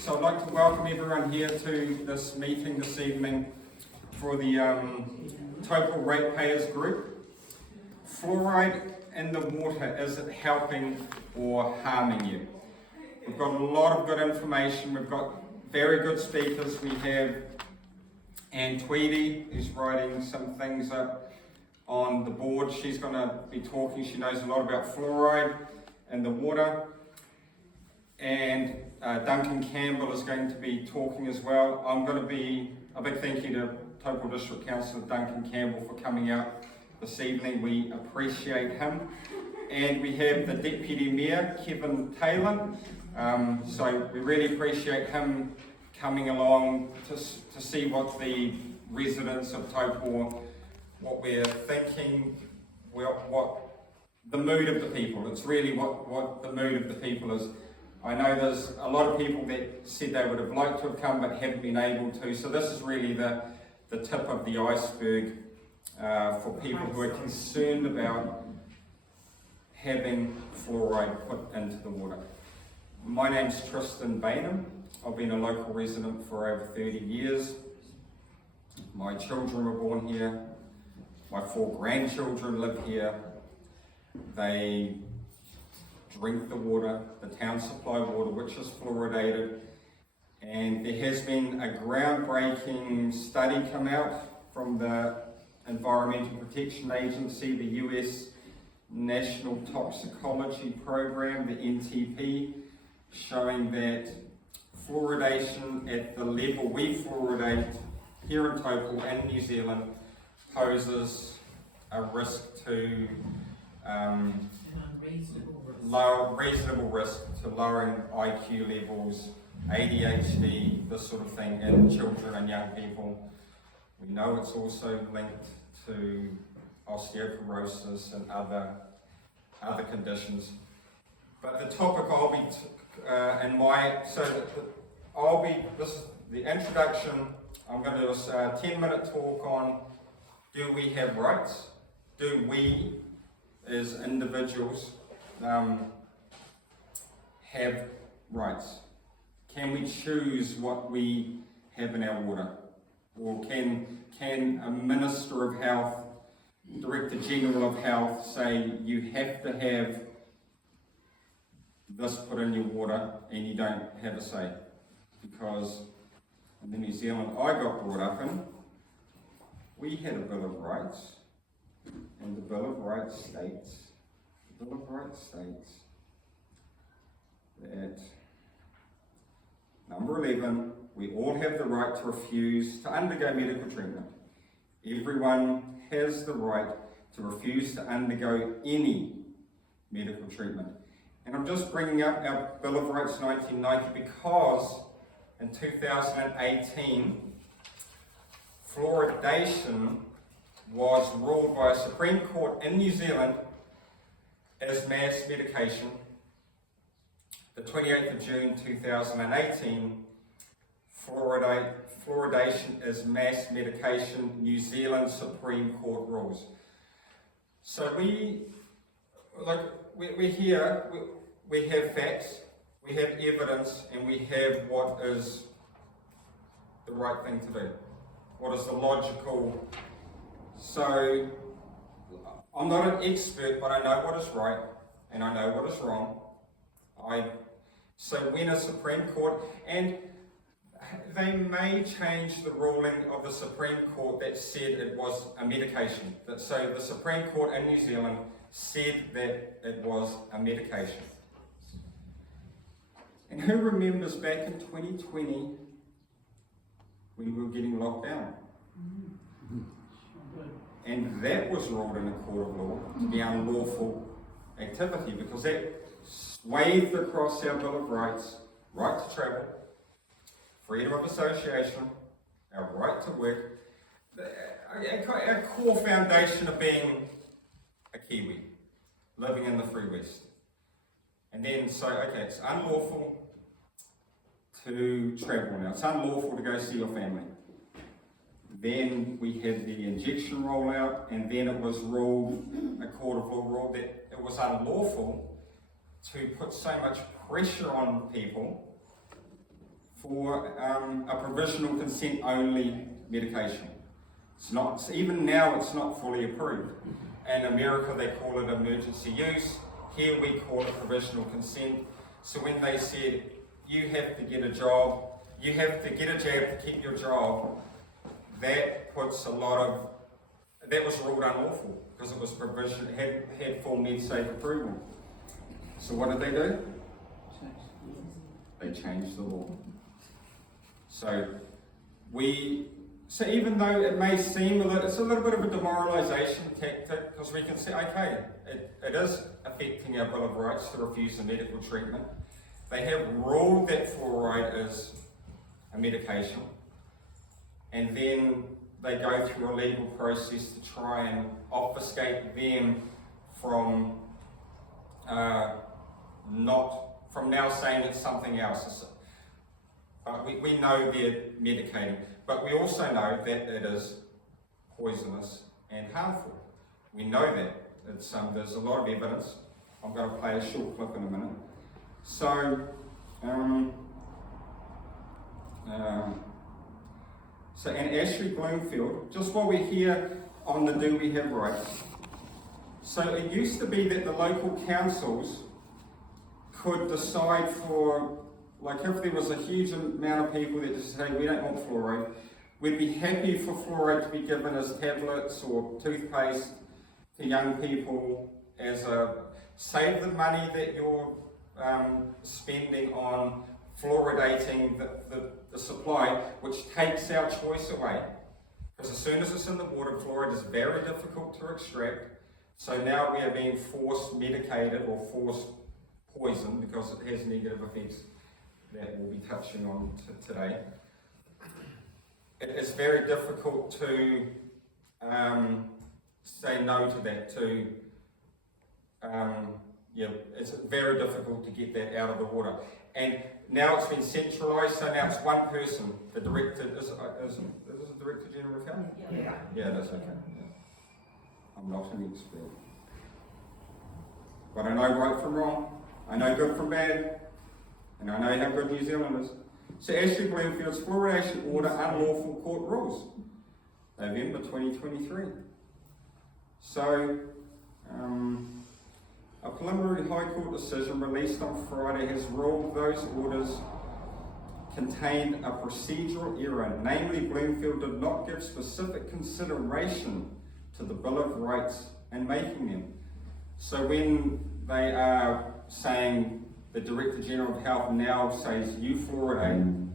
So I'd like to welcome everyone here to this meeting this evening for the Taupo Ratepayers Group. Fluoride in the water, is it helping or harming you? We've got a lot of good information. We've got very good speakers. We have Anne Tweedy, who's writing some things up on the board. She's going to be talking. She knows a lot about fluoride in the water. And Duncan Campbell is going to be talking as well. I'm going to be a big thank you to Taupo District Councillor Duncan Campbell for coming out this evening. We appreciate him. And we have the Deputy Mayor, Kevin Taylor. So we really appreciate him coming along to see what the residents of Taupo, what we're thinking, what the mood of the people. It's really what the mood of the people is. I know there's a lot of people that said they would have liked to have come but haven't been able to. So this is really the tip of the iceberg for people who are concerned about having fluoride put into the water. My name's Tristan Bainham. I've been a local resident for over 30 years. My children were born here. My 4 grandchildren live here. They drink the water, the town supply water, which is fluoridated. And there has been a groundbreaking study come out from the Environmental Protection Agency, the US National Toxicology Program, the NTP, showing that fluoridation at the level we fluoridate here in Taupo and New Zealand poses a risk to reasonable risk to lowering IQ levels, ADHD, this sort of thing in children and young people. We know it's also linked to osteoporosis and other conditions. But the topic I'll be this is the introduction. I'm going to do a 10-minute talk on, do we have rights? Do we as individuals have rights? Can we choose what we have in our water? Or can a Minister of Health, Director General of Health say you have to have this put in your water and you don't have a say? Because in the New Zealand I got brought up in, we had a Bill of Rights, and the Bill of Rights states that number 11, we all have the right to refuse to undergo medical treatment. Everyone has the right to refuse to undergo any medical treatment. And I'm just bringing up our Bill of Rights 1990 because in 2018, fluoridation was ruled by a Supreme Court in New Zealand as mass medication. The 28th of June 2018, fluoridation is mass medication, New Zealand Supreme Court rules. So we're here, we have facts, we have evidence, and we have what is the right thing to do. What is the logical? So I'm not an expert, but I know what is right and I know what is wrong. So when a Supreme Court, and they may change the ruling of the Supreme Court that said it was a medication. So the Supreme Court in New Zealand said that it was a medication. And who remembers back in 2020 when we were getting locked down? And that was ruled in a court of law to be unlawful activity because that waved across our Bill of Rights, right to travel, freedom of association, our right to work, our core foundation of being a Kiwi, living in the Free West. And then it's unlawful to travel now. It's unlawful to go see your family. Then we had the injection rollout, and then it was ruled, a court of law ruled that it was unlawful to put so much pressure on people for a provisional consent only medication. It's not, even now it's not fully approved. In America they call it emergency use, here we call it provisional consent. So when they said, you have to get a job, you have to get a jab to keep your job, that puts a lot of, that was ruled unlawful because it was provision, had full MedSafe approval. So what did they do? They changed the law. So even though it may seem it's a little bit of a demoralisation tactic, because we can say, okay, it is affecting our Bill of Rights to refuse the medical treatment. They have ruled that fluoride is a medication, and then they go through a legal process to try and obfuscate them from now saying it's something else. We know they're medicating, but we also know that it is poisonous and harmful. We know that. There's a lot of evidence. I'm going to play a short clip in a minute. So, and Ashley Bloomfield, just while we're here on the Do We Have Rights, so it used to be that the local councils could decide for, like if there was a huge amount of people that just say, we don't want fluoride, we'd be happy for fluoride to be given as tablets or toothpaste to young people as save the money that you're spending on fluoridating the supply, which takes our choice away. Because as soon as it's in the water, fluoride is very difficult to extract. So now we are being forced medicated or forced poisoned because it has negative effects that we'll be touching on today. It is very difficult to say no to that, it's very difficult to get that out of the water. And now it's been centralised, so now it's one person, the director, is it the Director General of Health? Yeah, that's okay. Yeah. I'm not an expert. But I know right from wrong, I know good from bad, and I know how good New Zealand is. So Ashley Bloomfield's fluoridation order unlawful court rules, November 2023. So, a preliminary High Court decision released on Friday has ruled those orders contained a procedural error, namely Bloomfield did not give specific consideration to the Bill of Rights in making them. So when they are saying the Director General of Health now says you fluoridate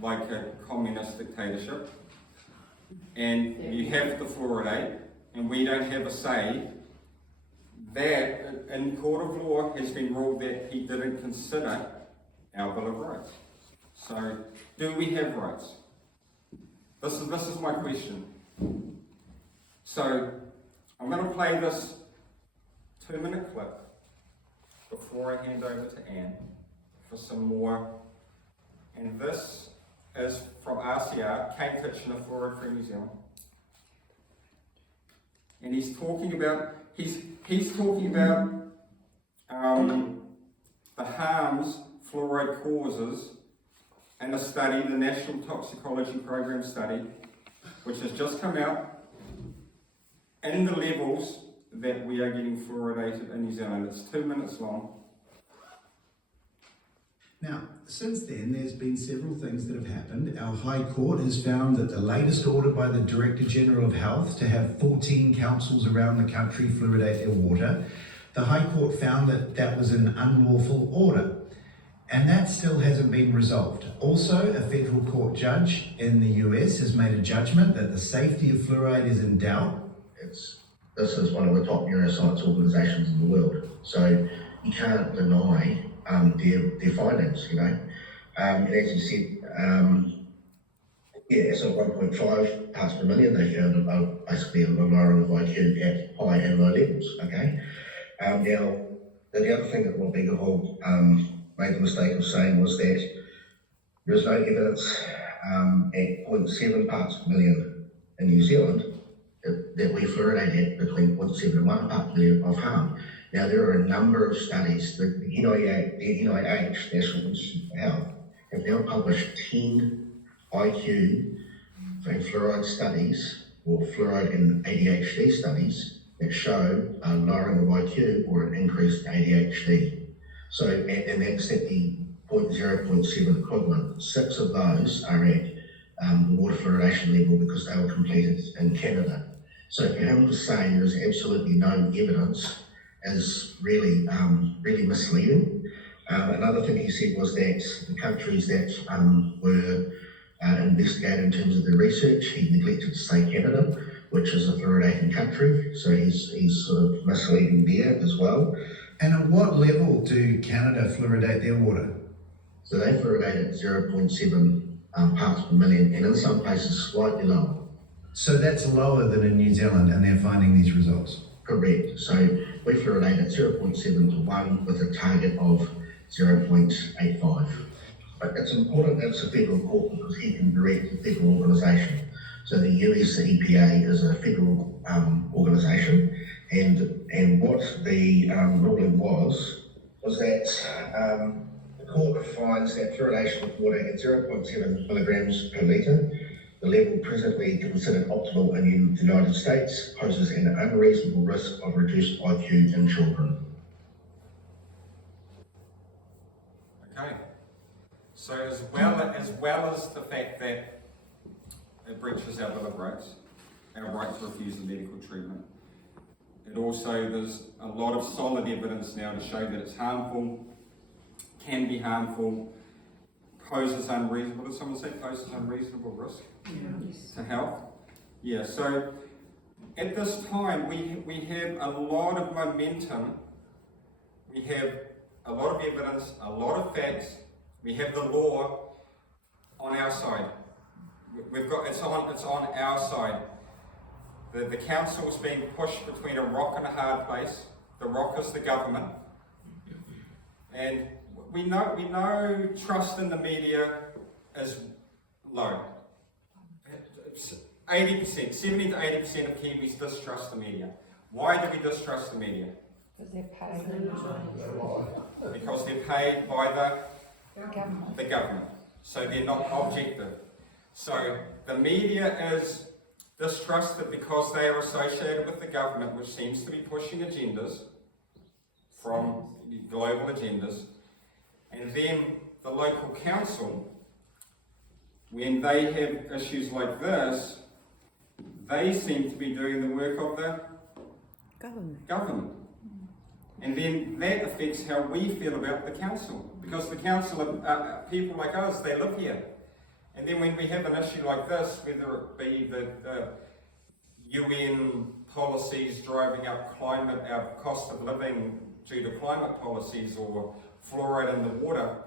like a communist dictatorship, and you have to fluoridate, and we don't have a say, that in court of law has been ruled that he didn't consider our Bill of Rights. So, do we have rights? This is my question. So, I'm going to play this 2-minute clip before I hand over to Anne for some more. And this is from RCR, Kane Kitchener, Fluoride Free New Zealand. And he's talking about the harms fluoride causes in a study, the National Toxicology Program study, which has just come out, in the levels that we are getting fluoridated in New Zealand. It's 2 minutes long. Now, since then, there's been several things that have happened. Our High Court has found that the latest order by the Director General of Health to have 14 councils around the country fluoridate their water, the High Court found that that was an unlawful order. And that still hasn't been resolved. Also, a federal court judge in the US has made a judgment that the safety of fluoride is in doubt. This is one of the top neuroscience organisations in the world, so you can't deny their findings, you know. And as you said, so 1.5 parts per million, they found basically a lowering of IQ at high and low levels, okay? Now, the other thing that Rob Hall made the mistake of saying was that there is no evidence at 0.7 parts per million in New Zealand that we fluoridate at between 0.7 and 1 part per million of harm. Now, there are a number of studies that the NIH, National Institute for Health, have now published 10 IQ and fluoride studies, or fluoride and ADHD studies, that show a lowering of IQ or an increased ADHD. So, and that's at the 0.7 equivalent. 6 of those are at the water fluoridation level because they were completed in Canada. So for him to say there is absolutely no evidence is really, really misleading. Another thing he said was that the countries that were investigated in terms of the research, he neglected to say Canada, which is a fluoridating country, so he's sort of misleading there as well. And at what level do Canada fluoridate their water? So they fluoridate at 0.7 parts per million, and in some places slightly lower. So that's lower than in New Zealand, and they're finding these results? Correct. So we fluoridate at 0.7 to 1 with a target of 0.85. But it's important that it's a federal court because he can direct the federal organisation. So the US EPA is a federal organisation, and what the ruling was that the court finds that fluoridation of water at 0.7 milligrams per litre, the level presently considered optimal in the United States, poses an unreasonable risk of reduced IQ in children. Okay. So as well as the fact that it breaches our Bill of Rights, our right to refuse medical treatment, it also, there's a lot of solid evidence now to show that it's harmful, can be harmful, poses unreasonable, did someone say poses unreasonable risk to health? Yeah, so at this time we have a lot of momentum, we have a lot of evidence, a lot of facts, we have the law on our side. We've got it's on our side. The council's being pushed between a rock and a hard place. The rock is the government. And we know trust in the media is low. 80%, 70 to 80% of Kiwis distrust the media. Why do we distrust the media? Because they're paid. Because they're paid by the government. So they're not objective. So the media is distrusted because they are associated with the government, which seems to be pushing agendas from global agendas. And then the local council, when they have issues like this, they seem to be doing the work of the government. And then that affects how we feel about the council, because the council are people like us, they live here. And then when we have an issue like this, whether it be the UN policies driving up our cost of living due to climate policies, or fluoride in the water,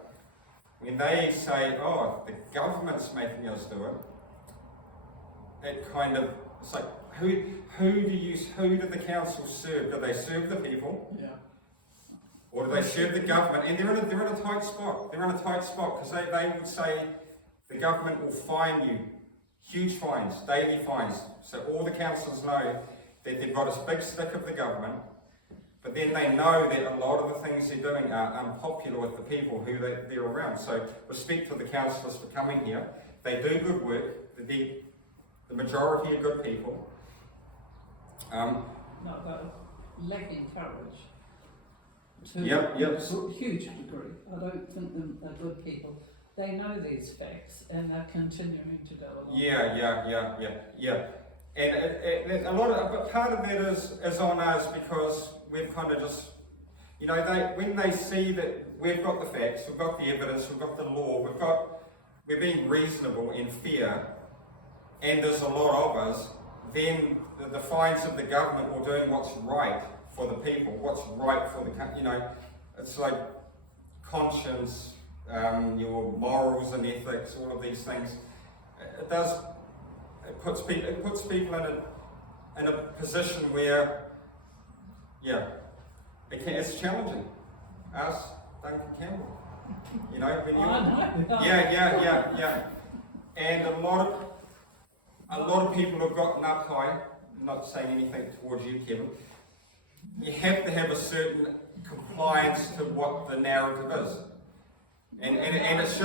when they say, oh, the government's making us do it, it kind of, it's like, who do the council serve? Do they serve the people? Yeah. Or do they serve the government? And they're in a tight spot. They're in a tight spot because they would say the government will fine you, huge fines, daily fines. So all the councillors know that they've got a big stick of the government, but then they know that a lot of the things they're doing are unpopular with the people who they're around. So respect to the councillors for coming here. They do good work. The majority are good people. No, they're lacking courage to Yep. a huge degree. I don't think they're good people. They know these facts and they're continuing to go along. Yeah. And a lot of, but part of that is on us, because we've kind of just, when they see that we've got the facts, we've got the evidence, we've got the law, we're being reasonable and fair, and there's a lot of us, then the fines of the government or doing what's right for the people, what's right for the, it's like conscience, your morals and ethics, all of these things. It puts people in a position where, it's challenging. Ask Duncan Campbell. When you, yeah. And a lot of people have gotten up high. I'm not saying anything towards you, Kevin. You have to have a certain compliance to what the narrative is. And it's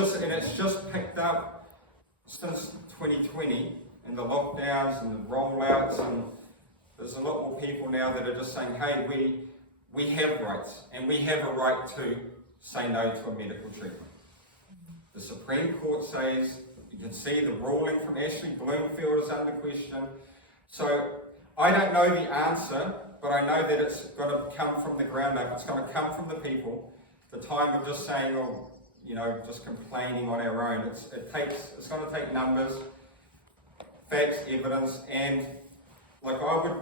just picked up since 2020 and the lockdowns and the rollouts, and there's a lot more people now that are just saying, hey, we have rights, and we have a right to say no to a medical treatment. The Supreme Court says, you can see the ruling from Ashley Bloomfield is under question. So I don't know the answer, but I know that it's going to come from the ground up. It's going to come from the people. The time of just saying, oh, you know, just complaining on our own. It's going to take numbers, facts, evidence, and like I would.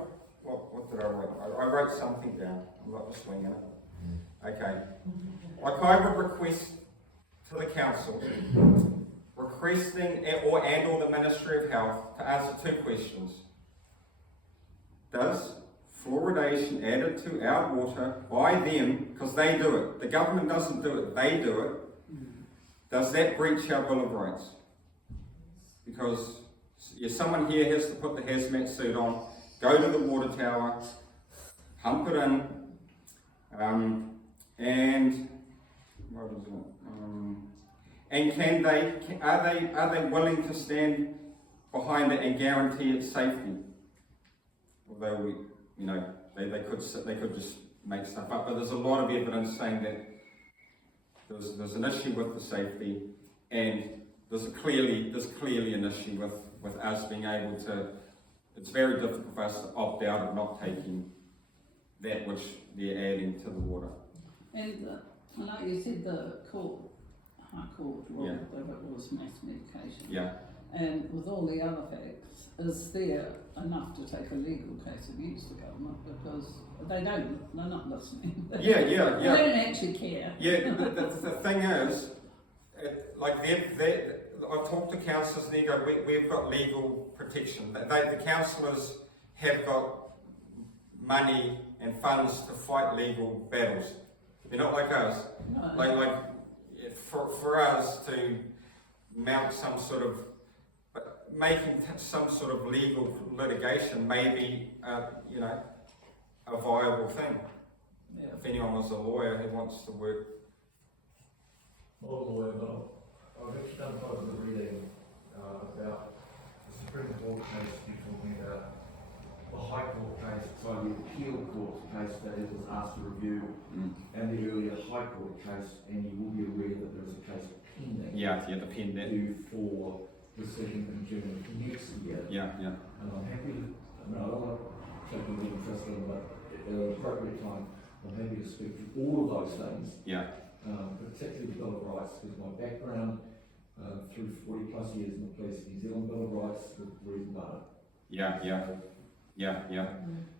What did I write? I wrote something down. I'm not just winging it. Okay. Like I would request to the council, requesting or the Ministry of Health to answer two questions. Does fluoridation added to our water by them, because they do it, the government doesn't do it, they do it, does that breach our Bill of Rights? Because someone here has to put the hazmat suit on, go to the water tower, pump it in, and what is it? And are they willing to stand behind it and guarantee its safety? Although they could just make stuff up, but there's a lot of evidence saying that there's an issue with the safety, and there's clearly an issue with us being able to. It's very difficult for us to opt out of not taking that which they're adding to the water. And like you said, the High Court ruled that it was mass medication. Yeah. And with all the other facts, is there enough to take a legal case against the government? Because they're not listening. Yeah. They don't actually care. Yeah, the thing is, I've talked to councillors and they go, we've got legal protection. The councillors have got money and funds to fight legal battles. They're not like us. No. For us to mount some sort of, making some sort of legal litigation may be, a viable thing. Yeah. If anyone was a lawyer who wants to work. Not a lawyer, but I've actually done quite a bit of reading about the Supreme Court case you're talking about, the High Court case, sorry, the Appeal Court case that it was asked to review, and the earlier High Court case, and you will be aware that there is a case pending. Yeah, the pending. Due for decision in June of next year. Yeah. And I'm happy to, I don't want to take a legal interest in, but at an appropriate time, I'm happy to speak to all of those things. Yeah. Particularly the Bill of Rights, because my background through 40 plus years in the police, New Zealand Bill of Rights was the reason about it. Yeah.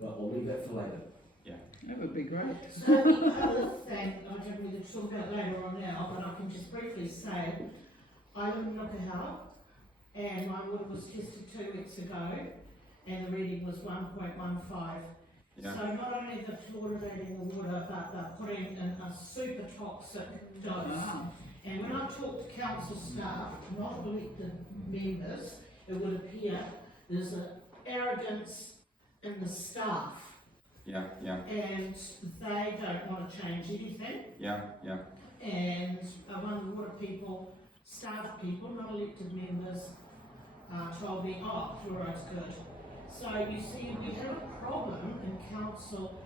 But I'll leave that for later. Yeah. That would be great. So the other thing, I don't really talk about later on now, but I can just briefly say, I live in Rakaha, and my water was tested 2 weeks ago, and the reading was 1.15. Yeah. So not only they're fluoridating the water, but they're putting in a super toxic dose. Wow. And when I talk to council staff, not elected members, it would appear there's an arrogance in the staff. Yeah. And they don't want to change anything. Yeah. And one of the water people, staff people, not elected members, told me, oh, fluoride's good. So you see, we have a problem in council.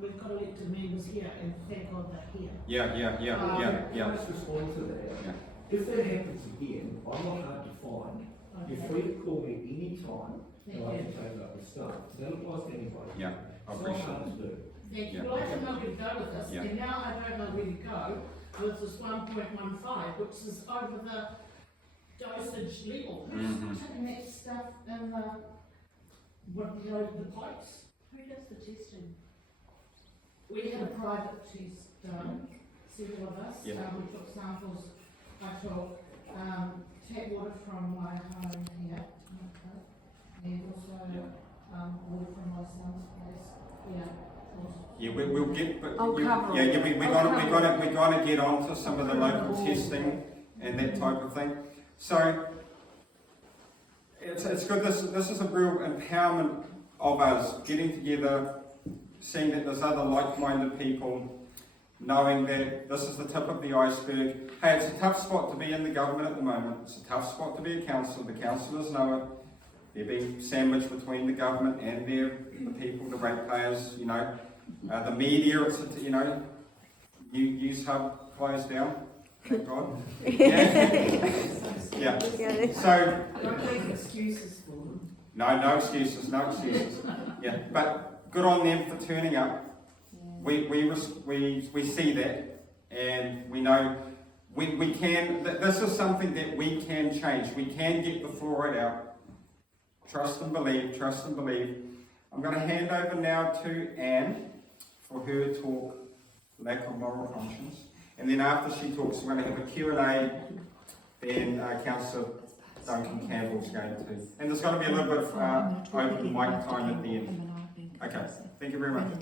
We've got elected members here, and thank God they're here. Can I just respond to that? Yeah. If that happens again, I'm not hard to find. You're free to call me any time, and I can take it up with staff. That applies to anybody. Yeah. I It's not appreciate hard it. to do. Thank you. Well, I didn't know where to go with this, Yeah. and now I don't know where to go with this 1.15, which is over the dosage level. Who's taking that stuff in the pipes? Who does the testing? We had a private test done, several of us. Yeah. We took samples. I took tap water from my home here, and also water from my son's place. Yeah, we'll get, but I'll cover we're it. gonna get onto some of the local testing and that type of thing. So it's good. This is a real empowerment of us getting together, seeing that there's other like-minded people, knowing that this is the tip of the iceberg. Hey, it's a tough spot to be in the government at the moment. It's a tough spot to be a councillor. The councillors know it. They're being sandwiched between the government and the people, the ratepayers, you know. The media, it's, you know, News Hub closed down. Thank God. Yeah. Yeah. So, Don't make excuses for them. no excuses, no excuses. Yeah, but good on them for turning up. We see that, and we know we can. This is something that we can change. We can get the fluoride out. Trust and believe. Trust and believe. I'm going to hand over now to Anne for her talk, lack of moral conscience, and then after she talks, we're going to have a Q&A. Then Councillor Duncan Campbell's going to, and there's going to be a little bit of open mic time at the end. Okay, thank you very much.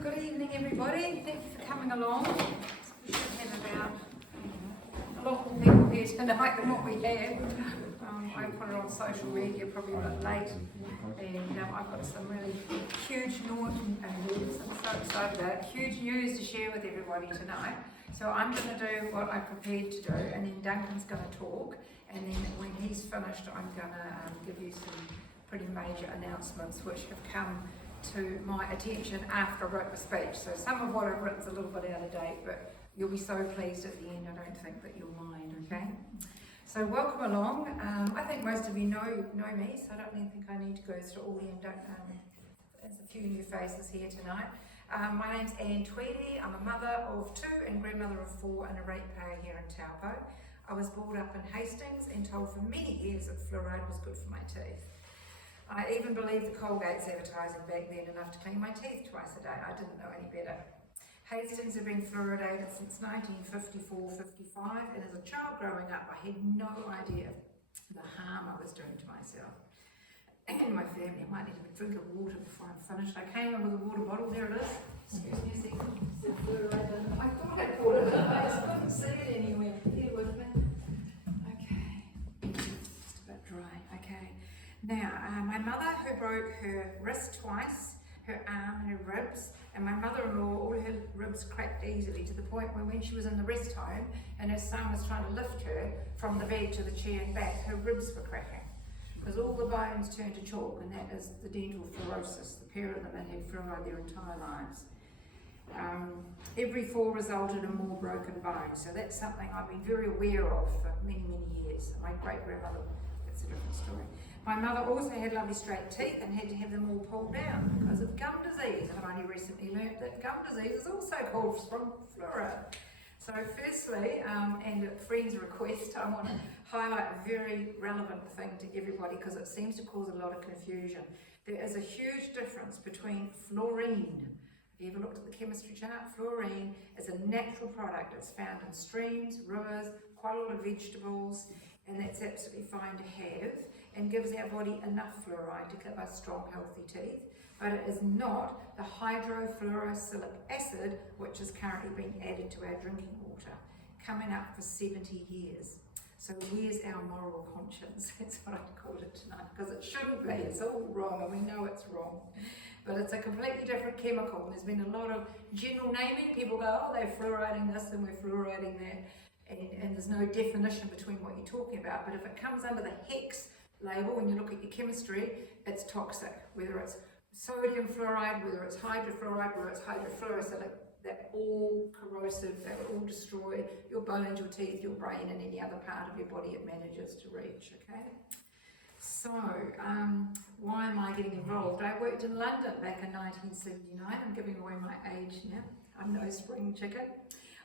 Good evening, everybody. Thank you for coming along. We should have about a lot more people here tonight than what we had. I put it on social media probably a bit late, and I've got some really huge news, I'm so excited about it, huge news to share with everybody tonight. So I'm going to do what I prepared to do, and then Duncan's going to talk, and then when he's finished I'm going to give you some pretty major announcements which have come to my attention after I wrote the speech. So some of what I've written is a little bit out of date, but you'll be so pleased at the end, I don't think that you'll mind, okay? So welcome along. I think most of you know me, so I don't really think I need to go through all the there's a few new faces here tonight. My name's Anne Tweedy. I'm a mother of 2 and grandmother of 4 and a ratepayer here in Taupo. I was brought up in Hastings and told for many years that fluoride was good for my teeth. I even believed the Colgate's advertising back then enough to clean my teeth twice a day. I didn't know any better. Hastings had been fluoridated since 1954-55, and as a child growing up I had no idea the harm I was doing to myself and my family. I might need a drink of water before I'm finished. I came in with a water bottle, there it is. Excuse me a second. I thought I brought it in, I just couldn't see it anywhere. Bear with me. Okay, just a bit dry. Okay. Now, my mother, who broke her wrist twice, her arm and her ribs, and my mother-in-law, all her ribs cracked easily to the point where when she was in the rest home and her son was trying to lift her from the bed to the chair and back, her ribs were cracking because all the bones turned to chalk, and that is the dental fluorosis. The pair of them had had fluoride their entire lives. Every fall resulted in more broken bones, so that's something I've been very aware of for many, many years. My great-grandmother, that's a different story. My mother also had lovely straight teeth and had to have them all pulled down because of gum disease. I've only recently learnt that gum disease is also caused from fluoride. So firstly, and at friend's request, I want to highlight a very relevant thing to everybody because it seems to cause a lot of confusion. There is a huge difference between fluorine. Have you ever looked at the chemistry chart? Fluorine is a natural product. It's found in streams, rivers, quite a lot of vegetables, and that's absolutely fine to have and gives our body enough fluoride to give us strong, healthy teeth. But it is not the hydrofluorosilicic acid which is currently being added to our drinking water, coming up for 70 years. So where's our moral conscience? That's what I called it tonight, because it shouldn't be. It's all wrong, and we know it's wrong. But it's a completely different chemical. There's been a lot of general naming. People go, oh, they're fluoriding this and we're fluoriding that. And there's no definition between what you're talking about. But if it comes under the hex label, when you look at your chemistry, it's toxic. Whether it's sodium fluoride, whether it's hydrofluoride, whether it's hydrofluorosilicic, they're all corrosive, they will all destroy your bones, your teeth, your brain, and any other part of your body it manages to reach, okay? So, why am I getting involved? I worked in London back in 1979. I'm giving away my age now. I'm no spring chicken.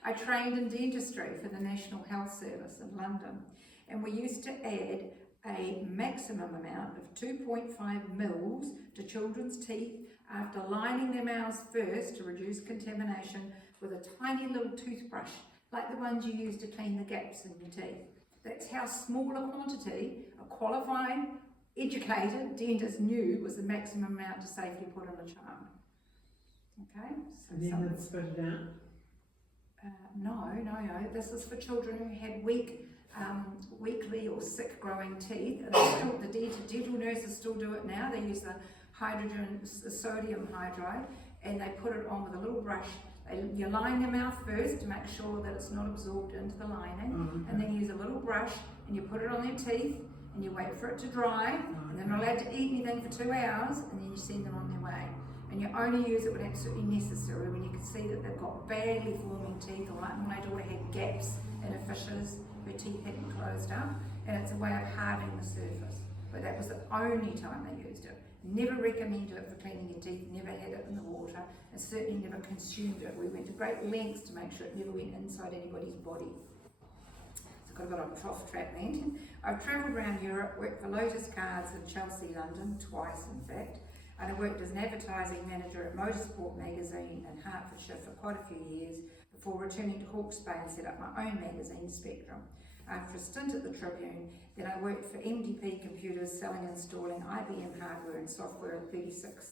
I trained in dentistry for the National Health Service in London, and we used to add a maximum amount of 2.5 mils to children's teeth after lining their mouths first to reduce contamination with a tiny little toothbrush, like the ones you use to clean the gaps in your teeth. That's how small a quantity a qualified, educated dentist knew was the maximum amount to safely put on a child. Okay? So And then they'd spit it out? No. This is for children who had weakly or sick growing teeth. And the dental nurses still do it now. They use the hydrogen, sodium hydride, and they put it on with a little brush. You line your mouth first to make sure that it's not absorbed into the lining, and then you use a little brush and you put it on their teeth and you wait for it to dry, and they're not allowed to eat anything for 2 hours, and then you send them on their way. And you only use it when absolutely necessary, when you can see that they've got badly forming teeth, or like my daughter had gaps in her fissures, her teeth hadn't closed up, and it's a way of hardening the surface. But that was the only time they used it. Never recommended it for cleaning your teeth, never had it in the water, and certainly never consumed it. We went to great lengths to make sure it never went inside anybody's body. So I've got a bit on trough track then. I've travelled around Europe, worked for Lotus Cards in Chelsea, London, twice in fact, and I worked as an advertising manager at Motorsport magazine in Hertfordshire for quite a few years before returning to Hawke's Bay and set up my own magazine, Spectrum. After a stint at the Tribune, then I worked for MDP Computers, selling and installing IBM hardware and software in 36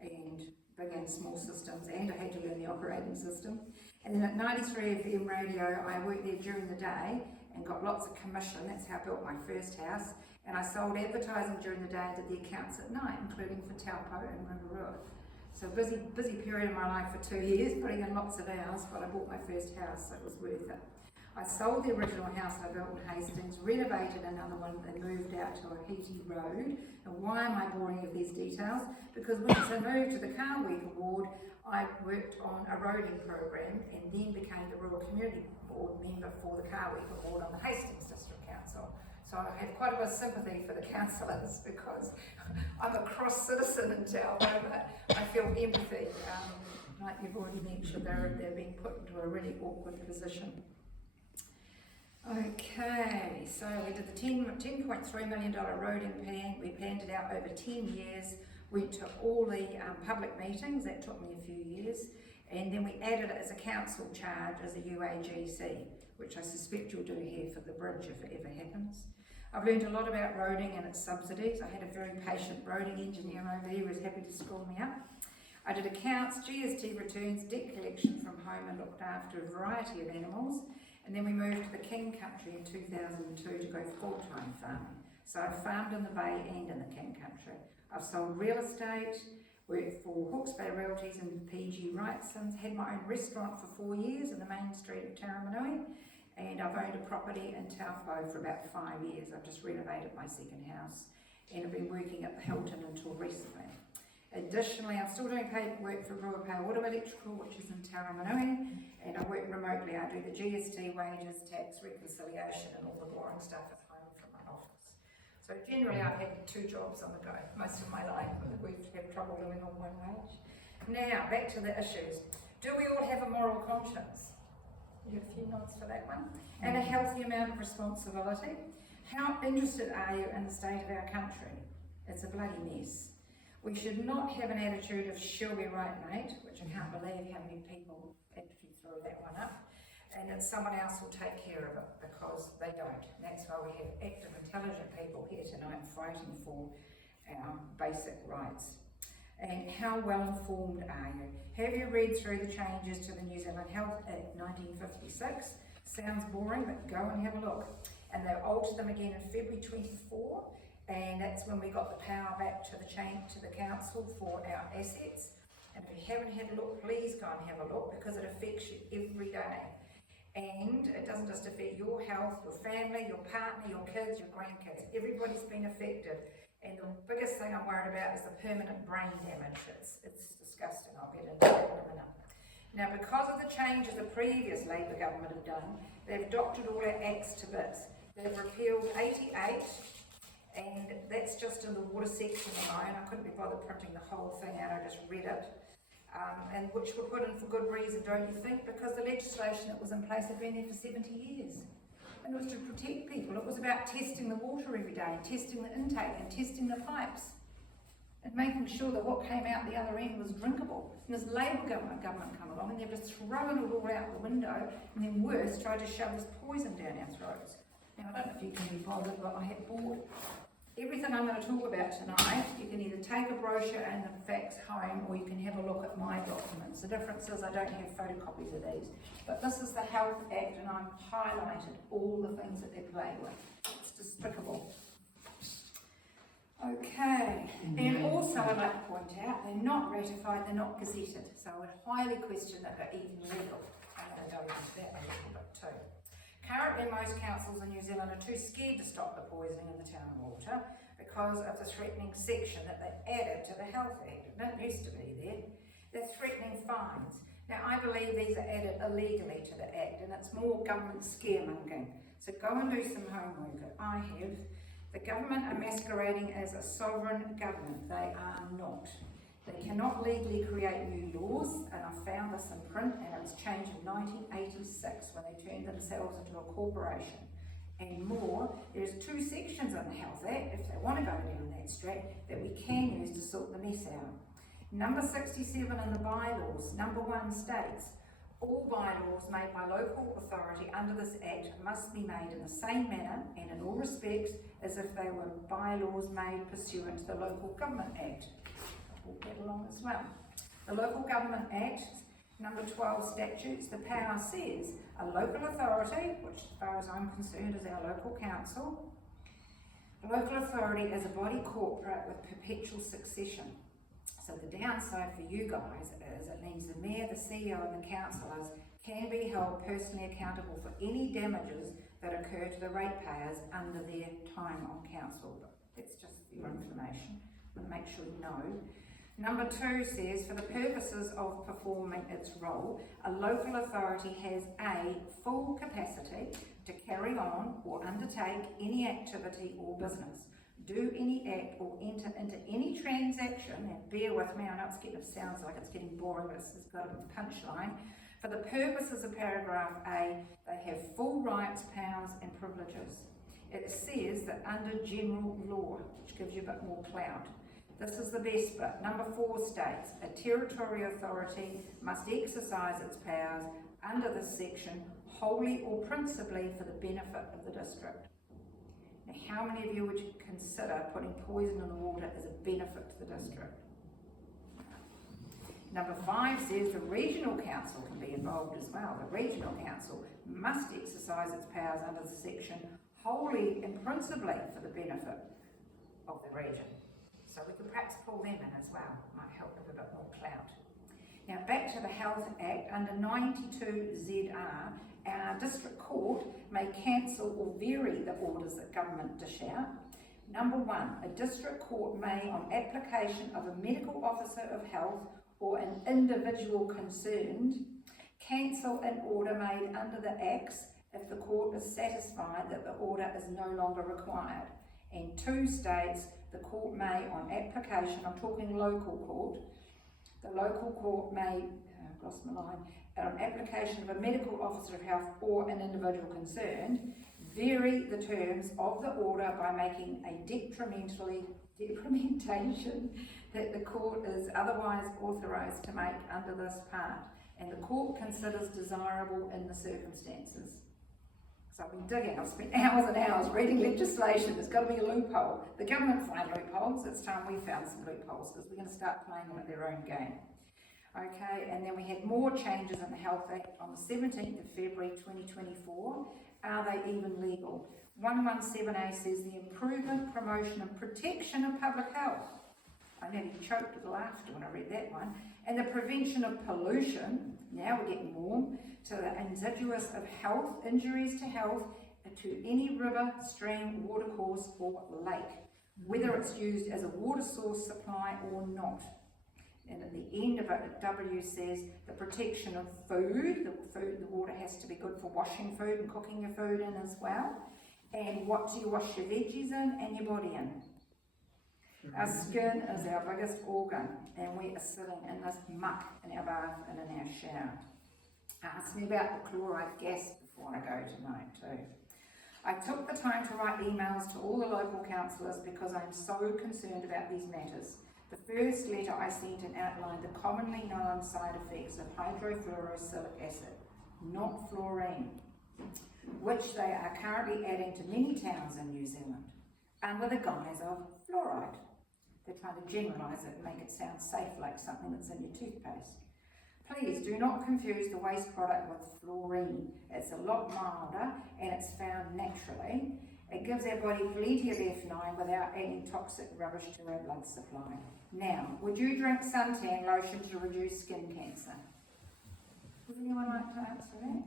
and big and small systems, and I had to learn the operating system. And then at 93 FM radio, I worked there during the day and got lots of commission. That's how I built my first house. And I sold advertising during the day and did the accounts at night, including for Taupo and Ringaroa. So busy period of my life for 2 years, putting in lots of hours, but I bought my first house, so it was worth it. I sold the original house I built in Hastings, renovated another one and moved out to a Heaty Road. And why am I boring you with these details? Because once I moved to the Car Week Award, I worked on a roading program and then became the Rural Community Board member for the Car Week Award on the Hastings District Council. So I have quite a bit of sympathy for the councillors because I'm a cross citizen in Taupo, but I feel empathy. Like you've already mentioned, they're being put into a really awkward position. Okay, so we did the $10.3 million roading plan. We planned it out over 10 years. Went to all the public meetings. That took me a few years. And then we added it as a council charge as a UAGC, which I suspect you'll do here for the bridge if it ever happens. I've learned a lot about roading and its subsidies. I had a very patient roading engineer over there who was happy to school me up. I did accounts, GST returns, debt collection from home, and looked after a variety of animals. And then we moved to the King Country in 2002 to go full-time farming. So I've farmed in the Bay and in the King Country. I've sold real estate, worked for Hawke's Bay Realties and PG Wrightsons, had my own restaurant for 4 years in the main street of Taramanui, and I've owned a property in Taupo for about 5 years. I've just renovated my second house, and I've been working at the Hilton until recently. Additionally, I'm still doing paperwork for Brewer Power Auto Electrical, which is in Taramanui, and I work remotely. I do the GST, wages, tax, reconciliation, and all the boring stuff at home from my office. So generally, I've had 2 jobs on the go most of my life. We've had trouble living on one wage. Now, back to the issues. Do we all have a moral conscience? You get a few nods for that one. And a healthy amount of responsibility. How interested are you in the state of our country? It's a bloody mess. We should not have an attitude of she'll be right, mate, which I can't believe how many people actually throw that one up, and that someone else will take care of it, because they don't. And that's why we have active, intelligent people here tonight fighting for our basic rights. And how well informed are you? Have you read through the changes to the New Zealand Health Act 1956? Sounds boring, but go and have a look. And they altered them again in February 24. And that's when we got the power back to the council for our assets. And if you haven't had a look, please go and have a look, because it affects you every day. And it doesn't just affect your health, your family, your partner, your kids, your grandkids. Everybody's been affected. And the biggest thing I'm worried about is the permanent brain damage. It's disgusting. I'll get into that in a minute. Now, because of the changes the previous Labour government have done, they've doctored all our acts to bits. They've repealed 88. And that's just in the water section alone. I couldn't be bothered printing the whole thing out, I just read it. And which were put in for good reason, don't you think? Because the legislation that was in place had been there for 70 years. And it was to protect people. It was about testing the water every day, and testing the intake, and testing the pipes, and making sure that what came out the other end was drinkable. And this Labour government come along, and they've just thrown it all out the window, and then worse, tried to shove this poison down our throats. Now, I don't know if you can be bothered, but I have bought everything I'm going to talk about tonight. You can either take a brochure and the facts home, or you can have a look at my documents. The difference is I don't have photocopies of these. But this is the Health Act, and I've highlighted all the things that they play with. It's despicable. Okay, and also I'd like to point out, they're not ratified, they're not gazetted, so I would highly question that they're even legal. I'm going to delve into that a little bit too. Currently, most councils in New Zealand are too scared to stop the poisoning of the town water because of the threatening section that they added to the Health Act. It didn't used to be there. They're threatening fines. Now, I believe these are added illegally to the Act, and it's more government scaremongering. So go and do some homework. I have. The government are masquerading as a sovereign government. They are not. They cannot legally create new laws, and I found this in print, and it was changed in 1986 when they turned themselves into a corporation. And more, there's 2 sections in the Health Act, if they want to go down that track, that we can use to sort the mess out. Number 67 in the bylaws, number 1 states, all bylaws made by local authority under this Act must be made in the same manner and in all respects as if they were bylaws made pursuant to the Local Government Act. I'll walk that along as well. The Local Government Act, number 12 statutes, the power says a local authority, which as far as I'm concerned is our local council, a local authority is a body corporate with perpetual succession. So the downside for you guys is it means the mayor, the CEO and the councillors can be held personally accountable for any damages that occur to the ratepayers under their time on council. But that's just for your information. I'm going to make sure you know. Number 2 says, for the purposes of performing its role, a local authority has a full capacity to carry on or undertake any activity or business, do any act or enter into any transaction, and bear with me, I know it sounds like it's getting boring, but it's got a punchline. For the purposes of paragraph A, they have full rights, powers and privileges. It says that under general law, which gives you a bit more clout. This is the best bit. Number 4 states, a territorial authority must exercise its powers under this section wholly or principally for the benefit of the district. Now, how many of you would consider putting poison in the water as a benefit to the district? Number 5 says the regional council can be involved as well. The regional council must exercise its powers under the section wholly and principally for the benefit of the region. So we could perhaps pull them in as well. Might help with a bit more clout. Now back to the Health Act, under 92ZR, our district court may cancel or vary the orders that government dish out. Number 1, a district court may, on application of a medical officer of health or an individual concerned, cancel an order made under the Acts if the court is satisfied that the order is no longer required. And 2 states, the court may, on application, I'm talking local court, the local court may, lost my line, on application of a medical officer of health or an individual concerned, vary the terms of the order by making a determination that the court is otherwise authorised to make under this part, and the court considers desirable in the circumstances. So I've been digging, I've spent hours and hours reading legislation. There's got to be a loophole. The government find loopholes. It's time we found some loopholes because we're going to start playing them at their own game. Okay, and then we had more changes in the Health Act on the 17th of February 2024. Are they even legal? 117A says the improvement, promotion and protection of public health. I nearly choked with laughter when I read that one. And the prevention of pollution, now we're getting warm, to the insidious of health, injuries to health, to any river, stream, watercourse or lake, whether it's used as a water source supply or not. And at the end of it, W says the protection of food. The water has to be good for washing food and cooking your food in as well. And what do you wash your veggies in and your body in? Our skin is our biggest organ, and we are sitting in this muck in our bath and in our shower. Ask me about the fluoride gas before I go tonight too. I took the time to write emails to all the local councillors because I'm so concerned about these matters. The first letter I sent and outlined the commonly known side effects of hydrofluorosilicic acid, not fluorine, which they are currently adding to many towns in New Zealand under the guise of fluoride. They're trying to generalise it and make it sound safe, like something that's in your toothpaste. Please do not confuse the waste product with fluorine. It's a lot milder and it's found naturally. It gives our body plenty of F9 without adding toxic rubbish to our blood supply. Now, would you drink suntan lotion to reduce skin cancer? Would anyone like to answer that?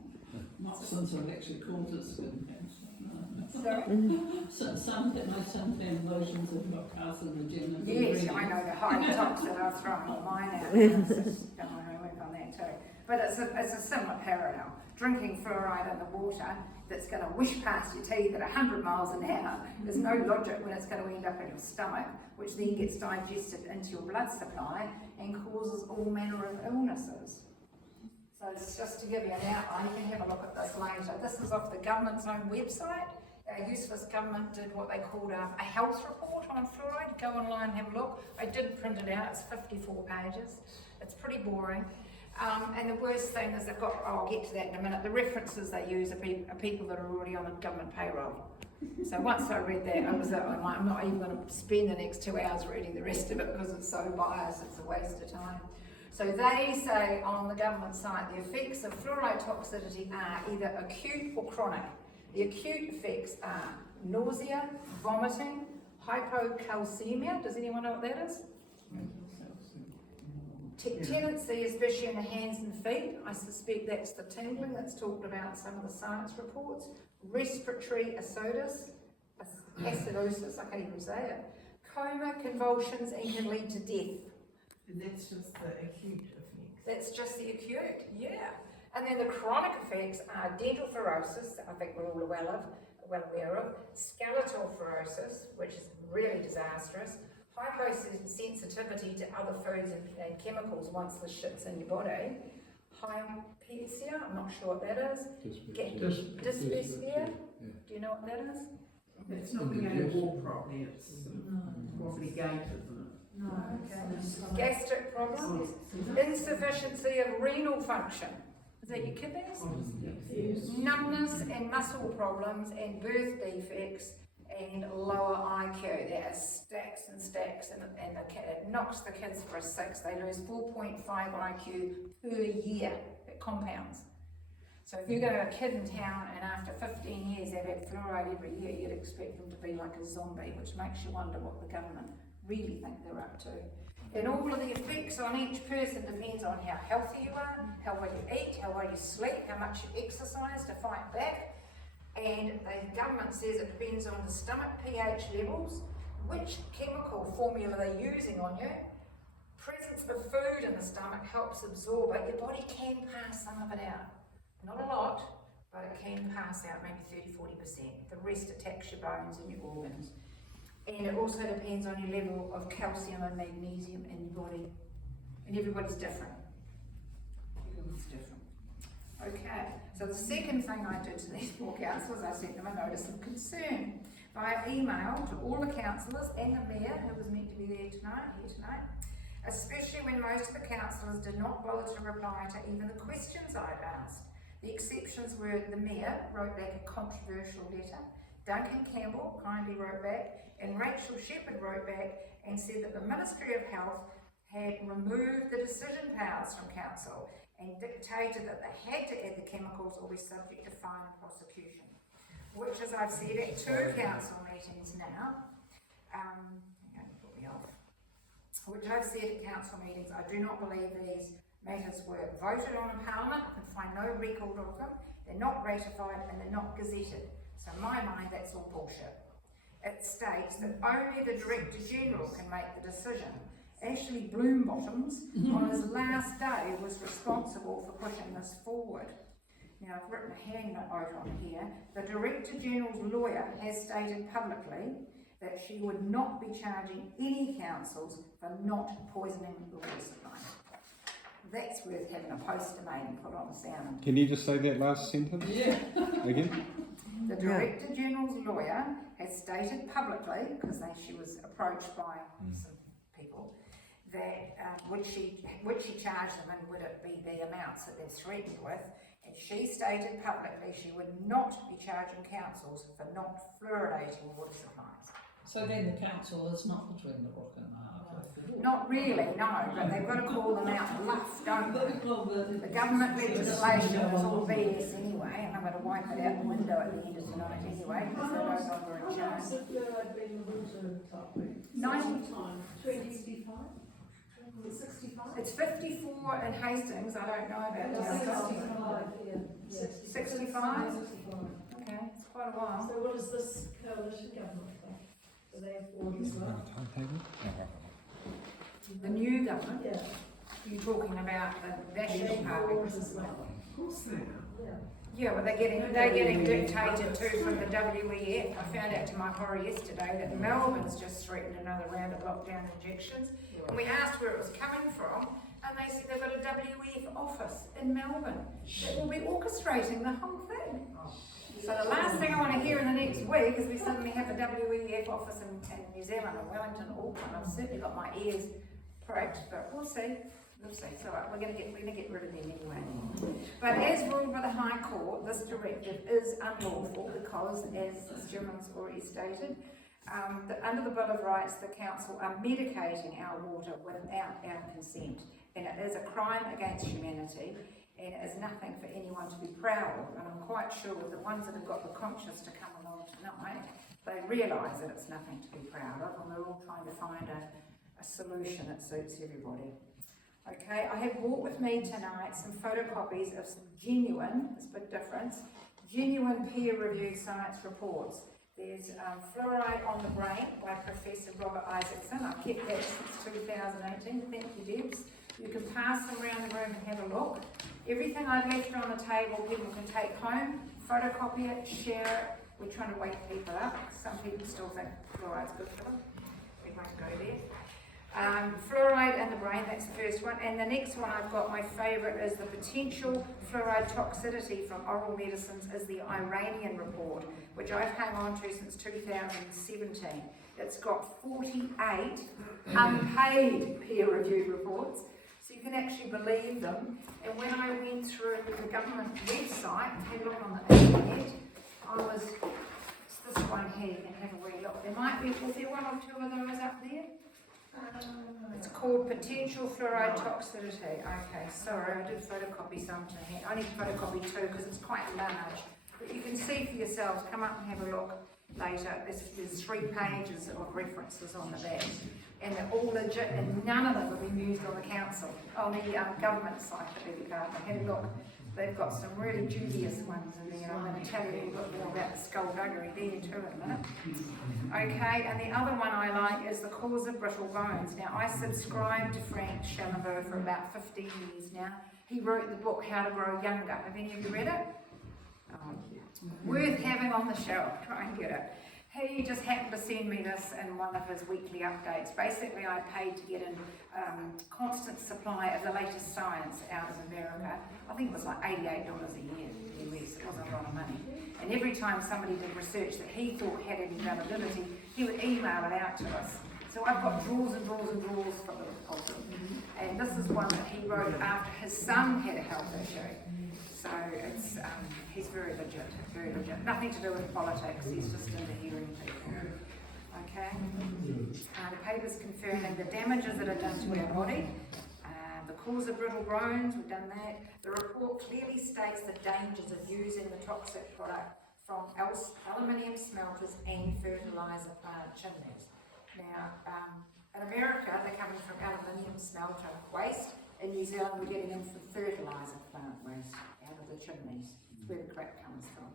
Not since it actually causes skin cancer. No. Sorry? My suntan lotions have got carcinogen. Yes, I know the high toxin I've thrown all mine out. Don't worry, I work on that too. But it's a similar parallel. Drinking fluoride in the water that's going to whish past your teeth at 100 miles an hour, there's no logic when it's going to end up in your stomach, which then gets digested into your blood supply and causes all manner of illnesses. So it's just to give you an outline. You can have a look at this later. This is off the government's own website. Useless government did what they called a health report on fluoride. Go online and have a look. I did print it out. It's 54 pages. It's pretty boring. And the worst thing is they've got, I'll get to that in a minute, the references they use are people that are already on a government payroll. So once I read that, I was like, I'm not even going to spend the next 2 hours reading the rest of it because it's so biased, it's a waste of time. So they say on the government site, the effects of fluoride toxicity are either acute or chronic. The acute effects are nausea, vomiting, hypocalcemia. Does anyone know what that is? Tendency, especially in the hands and feet. I suspect that's the tingling that's talked about in some of the science reports. Respiratory acidosis, I can't even say it. Coma, convulsions, and can lead to death. And that's just the acute effects. That's just the acute, yeah. And then the chronic effects are dental fluorosis, I think we're all well aware of, skeletal fluorosis, which is really disastrous, hypersensitivity to other foods and chemicals once the shit's in your body, hypopexia, I'm not sure what that is, dyspepsia, do you know what that is? It's not being able to walk properly, it's properly gait, isn't it? No. Okay. Gastric problems, insufficiency of renal function. Is that your kidneys? Yes. Numbness and muscle problems and birth defects and lower IQ. There are stacks and stacks, and it knocks the kids for a six. They lose 4.5 IQ per year. It compounds. So if you go to a kid in town and after 15 years they've had fluoride every year, you'd expect them to be like a zombie, which makes you wonder what the government really think they're up to. And all of the effects on each person depends on how healthy you are, how well you eat, how well you sleep, how much you exercise to fight back. And the government says it depends on the stomach pH levels, which chemical formula they're using on you. Presence of food in the stomach helps absorb it. Your body can pass some of it out. Not a lot, but it can pass out maybe 30-40%. The rest attacks your bones and your organs. And it also depends on your level of calcium and magnesium in your body. And everybody's different. Everyone's different. Okay, so the second thing I did to these poor councillors, I sent them a notice of concern via email to all the councillors and the mayor, who was meant to be here tonight, especially when most of the councillors did not bother to reply to even the questions I'd asked. The exceptions were the mayor wrote back a controversial letter, Duncan Campbell kindly wrote back, and Rachel Shepherd wrote back and said that the Ministry of Health had removed the decision powers from council and dictated that they had to add the chemicals or be subject to fine and prosecution, which, as I've said at 2 council meetings now, which I've said at council meetings, I do not believe these matters were voted on in Parliament. I can find no record of them. They're not ratified and they're not gazetted. So in my mind, that's all bullshit. It states that only the Director General can make the decision. Ashley Bloombottoms, on his last day, was responsible for pushing this forward. Now, I've written a handnote on here. The Director General's lawyer has stated publicly that she would not be charging any councils for not poisoning the water supply. That's worth having a poster made and put on the sound. Can you just say that last sentence again? The Director General's lawyer has stated publicly, because she was approached by some people, that would she charge them and would it be the amounts that they're threatened with, and she stated publicly she would not be charging councils for not fluoridating water supplies. So then the council is not between the rock and the hard place. Not really, no, but they've got to call them out bluff, don't they? The government legislation was all BS anyway, and I'm going to wipe it out the window at the end of tonight anyway, because they're no longer in charge. What's the fluoride been in the water, Taupo? 90 times. 65? 65? It's 54 in Hastings, I don't know about that. 65? Okay, it's quite a while. So what does this coalition government think? Do they have board as well? The new government, Yeah. you're talking about the National Party. As well. Of course they are. Yeah. Yeah, well, they're getting dictated to from the WEF. I found out to my horror yesterday that Melbourne's just threatened another round of lockdown injections. And we asked where it was coming from, and they said they've got a WEF office in Melbourne that will be orchestrating the whole thing. So the last thing I want to hear in the next week is we suddenly have a WEF office in New Zealand, or Wellington, Auckland. I've certainly got my ears pricked, but we'll see. We'll see. So we're going to get rid of them anyway. But as ruled by the High Court, this directive is unlawful because, as the chairman's already stated, under the Bill of Rights, the council are medicating our water without our consent, and it is a crime against humanity, and it is nothing for anyone to be proud of. And I'm quite sure that the ones that have got the conscience to come along tonight, they realise that it's nothing to be proud of, and we're all trying to find a solution that suits everybody. Okay, I have brought with me tonight some photocopies of some genuine, there's a big difference, genuine peer-reviewed science reports. There's Fluoride on the Brain by Professor Robert Isaacson. I've kept that since 2018. Thank you, Debs. You can pass them around the room and have a look. Everything I've left on the table, people can take home, photocopy it, share it. We're trying to wake people up. Some people still think fluoride's good for them. We won't go there. Fluoride in the brain, that's the first one. And the next one I've got, my favourite, is the potential fluoride toxicity from oral medicines, is the Iranian report, which I've hung on to since 2017. It's got 48 unpaid peer-reviewed reports, so you can actually believe them. And when I went through the government website and had a look on the internet, it's this one here, you can have a wee look. There might be, was there one or two of those up there? It's called Potential Fluoride Toxicity. Okay, sorry, I did photocopy some to hand. I need to photocopy two because it's quite large. But you can see for yourselves, come up and have a look later. There's 3 pages of references on the back. And they're all legit, and none of them have been used on the council, on the government side, I beg your pardon. Have a look. They've got some really dubious ones in there, and I'm going to tell you a little bit more about the skullduggery there too in a minute. Okay, and the other one I like is The Cause of Brittle Bones. Now, I subscribe to Frank Schellenberg for about 15 years now. He wrote the book How to Grow Younger. Have any of you read it? Worth having on the shelf. Try and get it. He just happened to send me this in one of his weekly updates. Basically, I paid to get a constant supply of the latest science out of America. I think it was like $88 a year US. It wasn't a lot of money. And every time somebody did research that he thought had any validity, he would email it out to us. So I've got drawers and drawers and drawers full of them. And this is one that he wrote after his son had a health issue. So it's, he's very legit, very legit. Nothing to do with politics, he's just into hearing people. Okay? The paper's confirming the damages that are done to our body, the cause of brittle bones, we've done that. The report clearly states the dangers of using the toxic product from aluminium smelters and fertiliser plant chimneys. Now, in America, they're coming from aluminium smelter waste. In New Zealand, we're getting in from fertiliser plant waste out of the chimneys. It's where the crap comes from.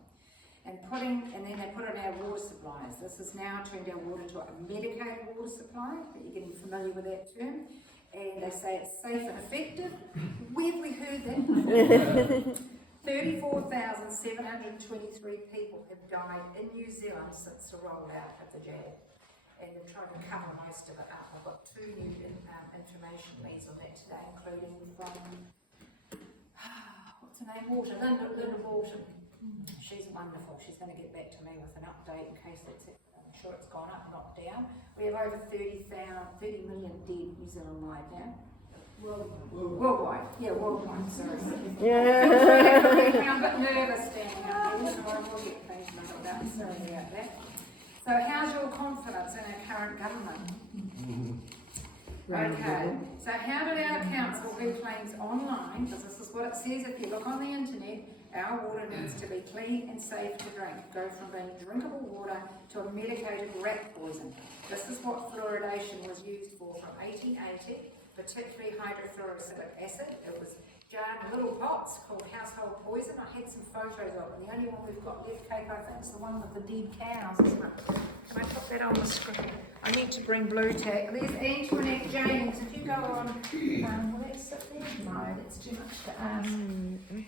And then they put it in our water supplies. This has now turned our water to a medicated water supply, but you're getting familiar with that term. And they say it's safe and effective. Where have we heard that before? 34,723 people have died in New Zealand since the rollout of the jab. And they're trying to cover most of it up. I've got 2 new information leads on that today, including from, what's her name, Linda Wharton. She's wonderful. She's going to get back to me with an update in case it's, I'm sure it's gone up, not down. We have over 30 million dead New Zealand wide now. Worldwide. Yeah, worldwide, sorry. Yeah. I'm a bit nervous standing up here, so I will get passionate about sorry about that. So how's your confidence in our current government? Okay, so how did our council, who claims online, because this is what it says if you look on the internet, Our water needs to be clean and safe to drink, go from being drinkable water to a medicated rat poison. This is what fluoridation was used for from 1880, particularly hydrofluorosillic acid. It was jarred in little pots called household poison. I had some photos of it. The only one we've got left, Kate, I think, is the one with the dead cows, isn't it? Can I put that on the screen? I need to bring blue tack. There's Antoinette James. If you go on, will that sit there? No, that's too much to ask.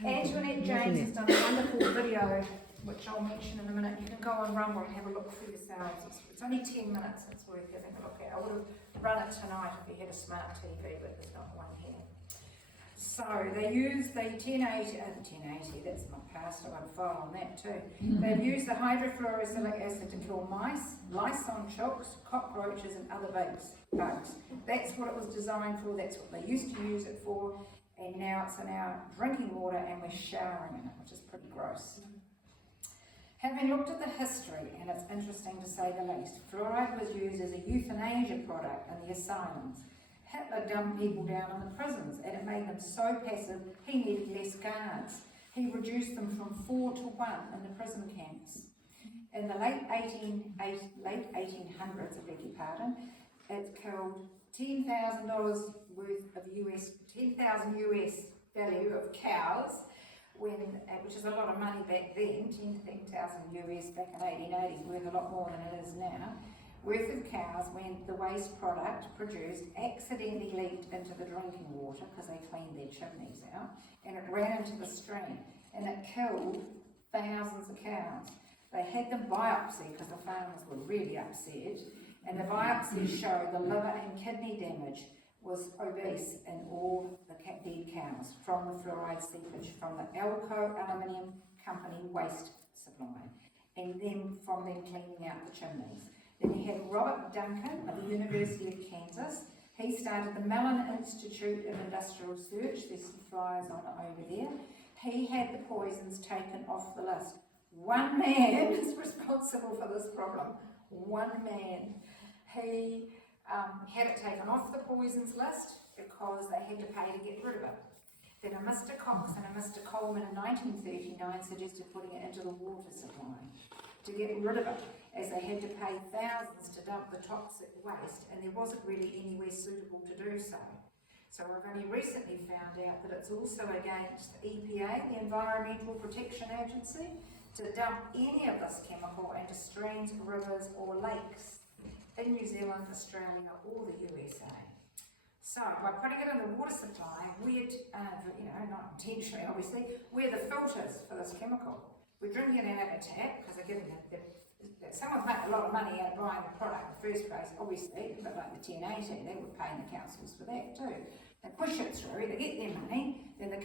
Antoinette James has done a wonderful video, which I'll mention in a minute. You can go on Rumble and have a look for yourselves. It's only 10 minutes. It's worth having a look at. I would have run it tonight if you had a smart TV, but there's not one here. So they use the 1080, that's my past, I won't file on that too. They've used the hydrofluorosillic acid to kill mice, lice on chooks, cockroaches and other bugs. That's what it was designed for, that's what they used to use it for, and now it's in our drinking water and we're showering in it, which is pretty gross. Having looked at the history, and it's interesting to say the least, fluoride was used as a euthanasia product in the asylums. Hitler dumped people down in the prisons and it made them so passive he needed less guards. He reduced them from 4 to 1 in the prison camps. In the late 1800s, I beg your pardon, it killed $10,000 worth of 10,000 US value of cows, which is a lot of money back then, 10,000 US back in 1880 is worth a lot more than it is now. Worth of cows when the waste product produced accidentally leaked into the drinking water because they cleaned their chimneys out, and it ran into the stream and it killed thousands of cows. They had them biopsy because the farmers were really upset, and the biopsies showed the liver and kidney damage was obese in all the dead cows from the fluoride seepage from the Elco Aluminium Company waste supply, and then from them cleaning out the chimneys. Then you had Robert Duncan of the University of Kansas. He started the Mellon Institute of Industrial Research. There's some flyers on it over there. He had the poisons taken off the list. One man is responsible for this problem. One man. He had it taken off the poisons list because they had to pay to get rid of it. Then a Mr. Cox and a Mr. Coleman in 1939 suggested putting it into the water supply to get rid of it, as they had to pay thousands to dump the toxic waste and there wasn't really anywhere suitable to do so. So I've only recently found out that it's also against the EPA, the Environmental Protection Agency, to dump any of this chemical into streams, rivers or lakes in New Zealand, Australia or the USA. So by putting it in the water supply, we're, not intentionally obviously, we're the filters for this chemical. We're drinking it out of a tap because they're giving someone's making a lot of money out of buying the product in the first place, obviously, but like the 1080, they were paying the councils for that too. They push it through, they get their money, then the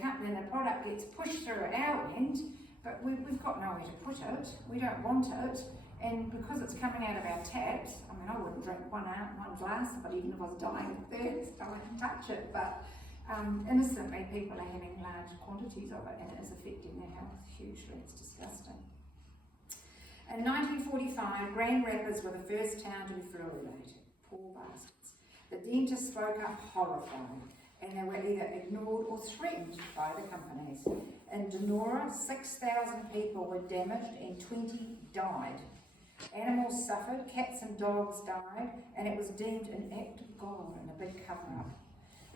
product gets pushed through at our end, but we've got nowhere to put it, we don't want it, and because it's coming out of our taps, I mean, I wouldn't drink one glass, but even if I was dying of thirst, I wouldn't touch it, but innocently people are having large quantities of it and it is affecting their health hugely. It's disgusting. In 1945, Grand Rapids were the first town to be fluoridated. Poor bastards. The dentists spoke up horrified and they were either ignored or threatened by the companies. In Denora, 6,000 people were damaged and 20 died. Animals suffered, cats and dogs died, and it was deemed an act of God and a big cover-up.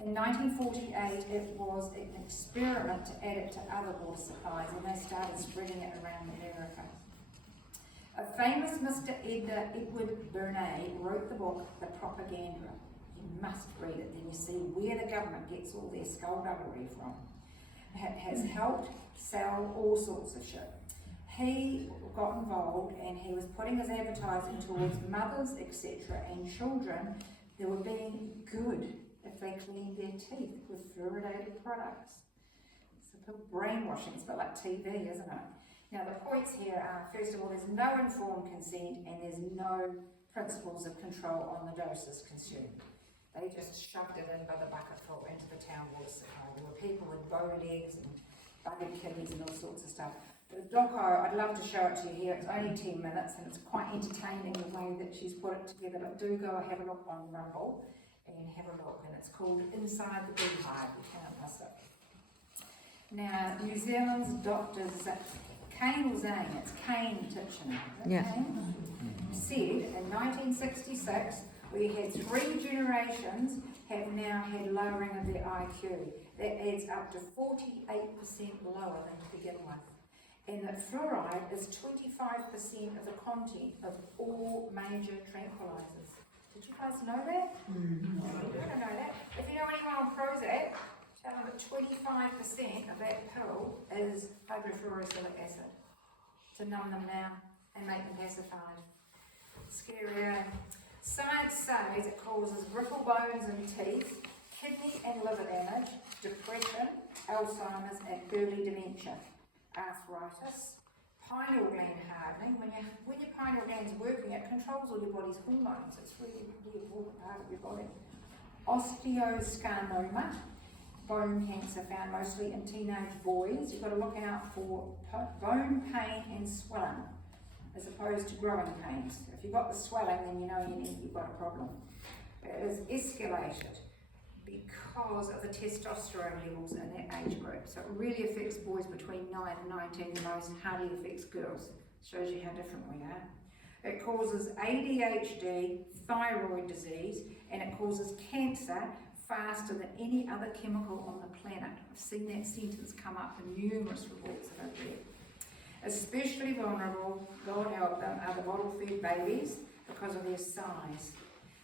In 1948, it was an experiment to add it to other water supplies, and they started spreading it around America. A famous Mr. Edward Bernays wrote the book, The Propaganda. You must read it, then you see where the government gets all their skullduggery from. It has helped sell all sorts of shit. He got involved and he was putting his advertising towards mothers, etc., and children who were being good if they cleaned their teeth with fluoridated products. It's a bit brainwashing, it's a bit like TV, isn't it? Now the points here are, first of all, there's no informed consent and there's no principles of control on the doses consumed. They just shoved it in by the bucketful into the town water supply. There were people with bow legs and buggered kidneys and all sorts of stuff. The doco, I'd love to show it to you here. It's only 10 minutes and it's quite entertaining the way that she's put it together. But do go have a look on Rumble and have a look. And it's called Inside the Beehive. You can't miss it. Now, New Zealand's doctors, Kane was saying, it's Kane Titchener, Yeah. said in 1966, we had 3 generations have now had lowering of their IQ. That adds up to 48% lower than to begin with. And that fluoride is 25% of the content of all major tranquilizers. Did you guys know that? I don't know that. If you know anyone on Prozac, tell them that 25% of that pill is hydrofluorosilicic acid to numb them down and make them pacified. Scary, eh? Science says it causes brittle bones in teeth, kidney and liver damage, depression, Alzheimer's and early dementia, arthritis, pineal gland hardening. When your pineal gland's working, it controls all your body's hormones. It's really important part of your body. Osteosarcoma, bone cancer found mostly in teenage boys. You've got to look out for bone pain and swelling, as opposed to growing pains. If you've got the swelling, then you know you've got a problem. It is escalated because of the testosterone levels in that age group. So it really affects boys between 9 and 19, the most hardly affects girls. Shows you how different we are. It causes ADHD, thyroid disease, and it causes cancer faster than any other chemical on the planet. I've seen that sentence come up in numerous reports that I've read. Especially vulnerable, God help them, are the bottle-fed babies because of their size.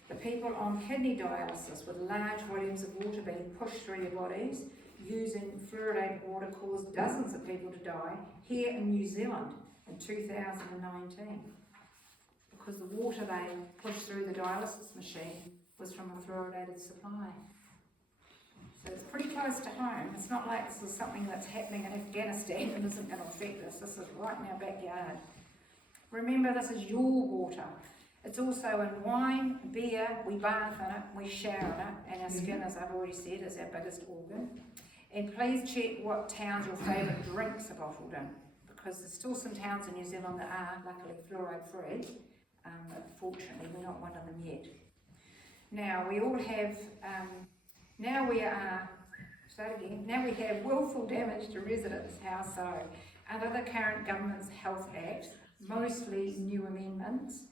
The people on kidney dialysis with large volumes of water being pushed through their bodies using fluoridated water caused dozens of people to die here in New Zealand in 2019 because the water they pushed through the dialysis machine was from a fluoridated supply. So it's pretty close to home. It's not like this is something that's happening in Afghanistan and isn't going to affect us. This is right in our backyard. Remember, this is your water. It's also in wine, beer, we bath in it, we shower in it, and our skin, as I've already said, is our biggest organ. And please check what towns your favourite drinks are bottled in, because there's still some towns in New Zealand that are, luckily, fluoride free. Fortunately, we're not one of them yet. Now, we all have, now we have willful damage to residents. How so? Under the current government's Health Act, mostly new amendments,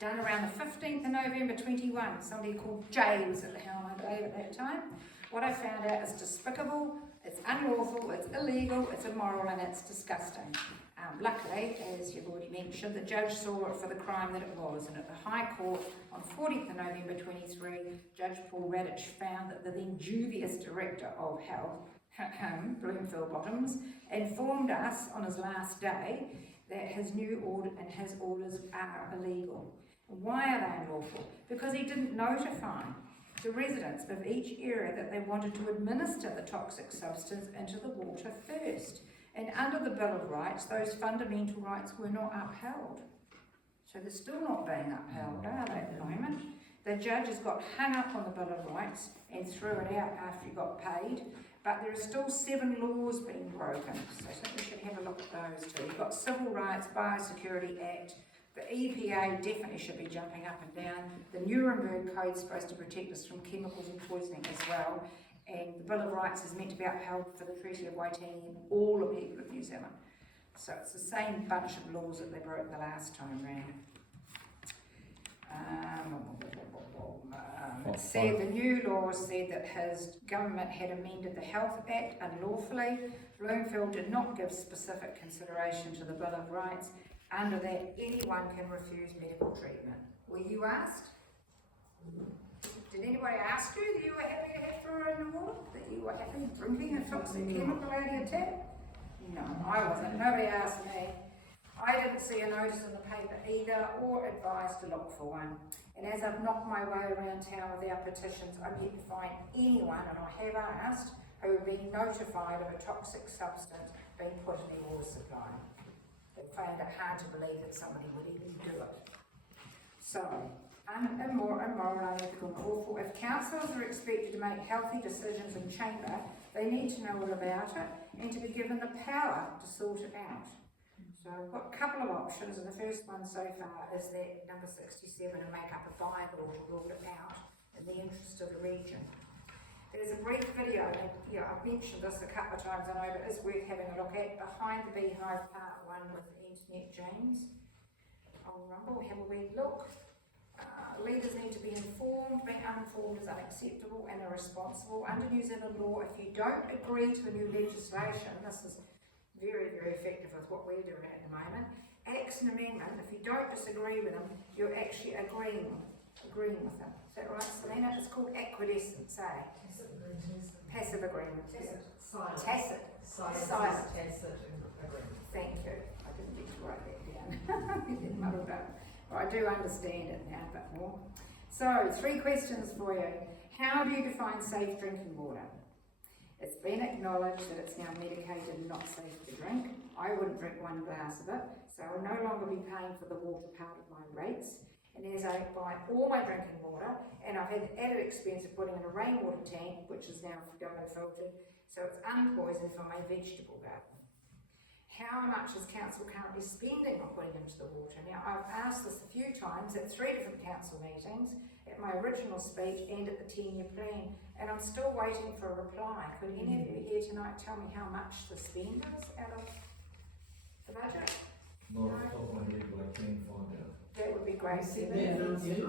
done around the 15th of November 21. Somebody called Jay was at the helm, I believe, at that time. What I found out is despicable, it's unlawful, it's illegal, it's immoral, and it's disgusting. Luckily, as you've already mentioned, the judge saw it for the crime that it was, and at the High Court on 14th of November 23, Judge Taupo Ratepayers found that the then dubious Director of Health, Bloomfield Bottoms, informed us on his last day that his new order and his orders are illegal. Why are they unlawful? Because he didn't notify the residents of each area that they wanted to administer the toxic substance into the water first. And under the Bill of Rights, those fundamental rights were not upheld. So they're still not being upheld, are they, at the moment? The judge has got hung up on the Bill of Rights and threw it out after he got paid, but there are still 7 laws being broken. So I think we should have a look at those too. You've got Civil Rights, Biosecurity Act, the EPA definitely should be jumping up and down. The Nuremberg Code is supposed to protect us from chemicals and poisoning as well. And the Bill of Rights is meant to be upheld for the Treaty of Waitangi and all the people of New Zealand. So it's the same bunch of laws that they broke the last time round. It said the new law said that his government had amended the Health Act unlawfully. Bloomfield did not give specific consideration to the Bill of Rights. Under that, anyone can refuse medical treatment. Were you asked? Did anybody ask you that you were happy to have fluoride in the water? That you were happy drinking a toxic chemical out of your tap? No, I wasn't. Nobody asked me. I didn't see a notice in the paper either, or advised to look for one. And as I've knocked my way around town with our petitions, I'm yet to find anyone, and I have asked, who have been notified of a toxic substance being put in their water supply. They found it hard to believe that somebody would even do it. So, immoral, unethical, and awful. If councillors are expected to make healthy decisions in chamber, they need to know all about it and to be given the power to sort it out. So I've got a couple of options, and the first one so far is that number 67 and make up a bylaw to rule it out in the interest of the region. There's a brief video, and I've mentioned this a couple of times, I know, but it's worth having a look at. Behind the Beehive Part 1 with Internet James. On Rumble, have a wee look. Leaders need to be informed. Being uninformed is unacceptable and irresponsible. Under New Zealand law, if you don't agree to a new legislation, this is very, very effective with what we're doing at the moment, acts an amendment, if you don't disagree with them, you're actually agreeing with them. Is that right, Selena? It's called acquiescence, eh? Passive agreement. Silent. Tacit. Silent. Tacit agreement. Thank you. I didn't get to write that down. You didn't muddle about. Well, I do understand it now a bit more. So, 3 questions for you. How do you define safe drinking water? It's been acknowledged that it's now medicated and not safe to drink. I wouldn't drink 1 glass of it, so I'll no longer be paying for the water part of my rates. And as I buy all my drinking water, and I've had the added expense of putting in a rainwater tank, which is now going filtered, so it's unpoisoned for my vegetable garden. How much is council currently spending on putting into the water? Now, I've asked this a few times at 3 different council meetings, at my original speech and at the 10-year plan, and I'm still waiting for a reply. Could any of you here tonight tell me how much the spend is out of the budget? Not off the top of my head, but I can find out. That would be great. I asked you that question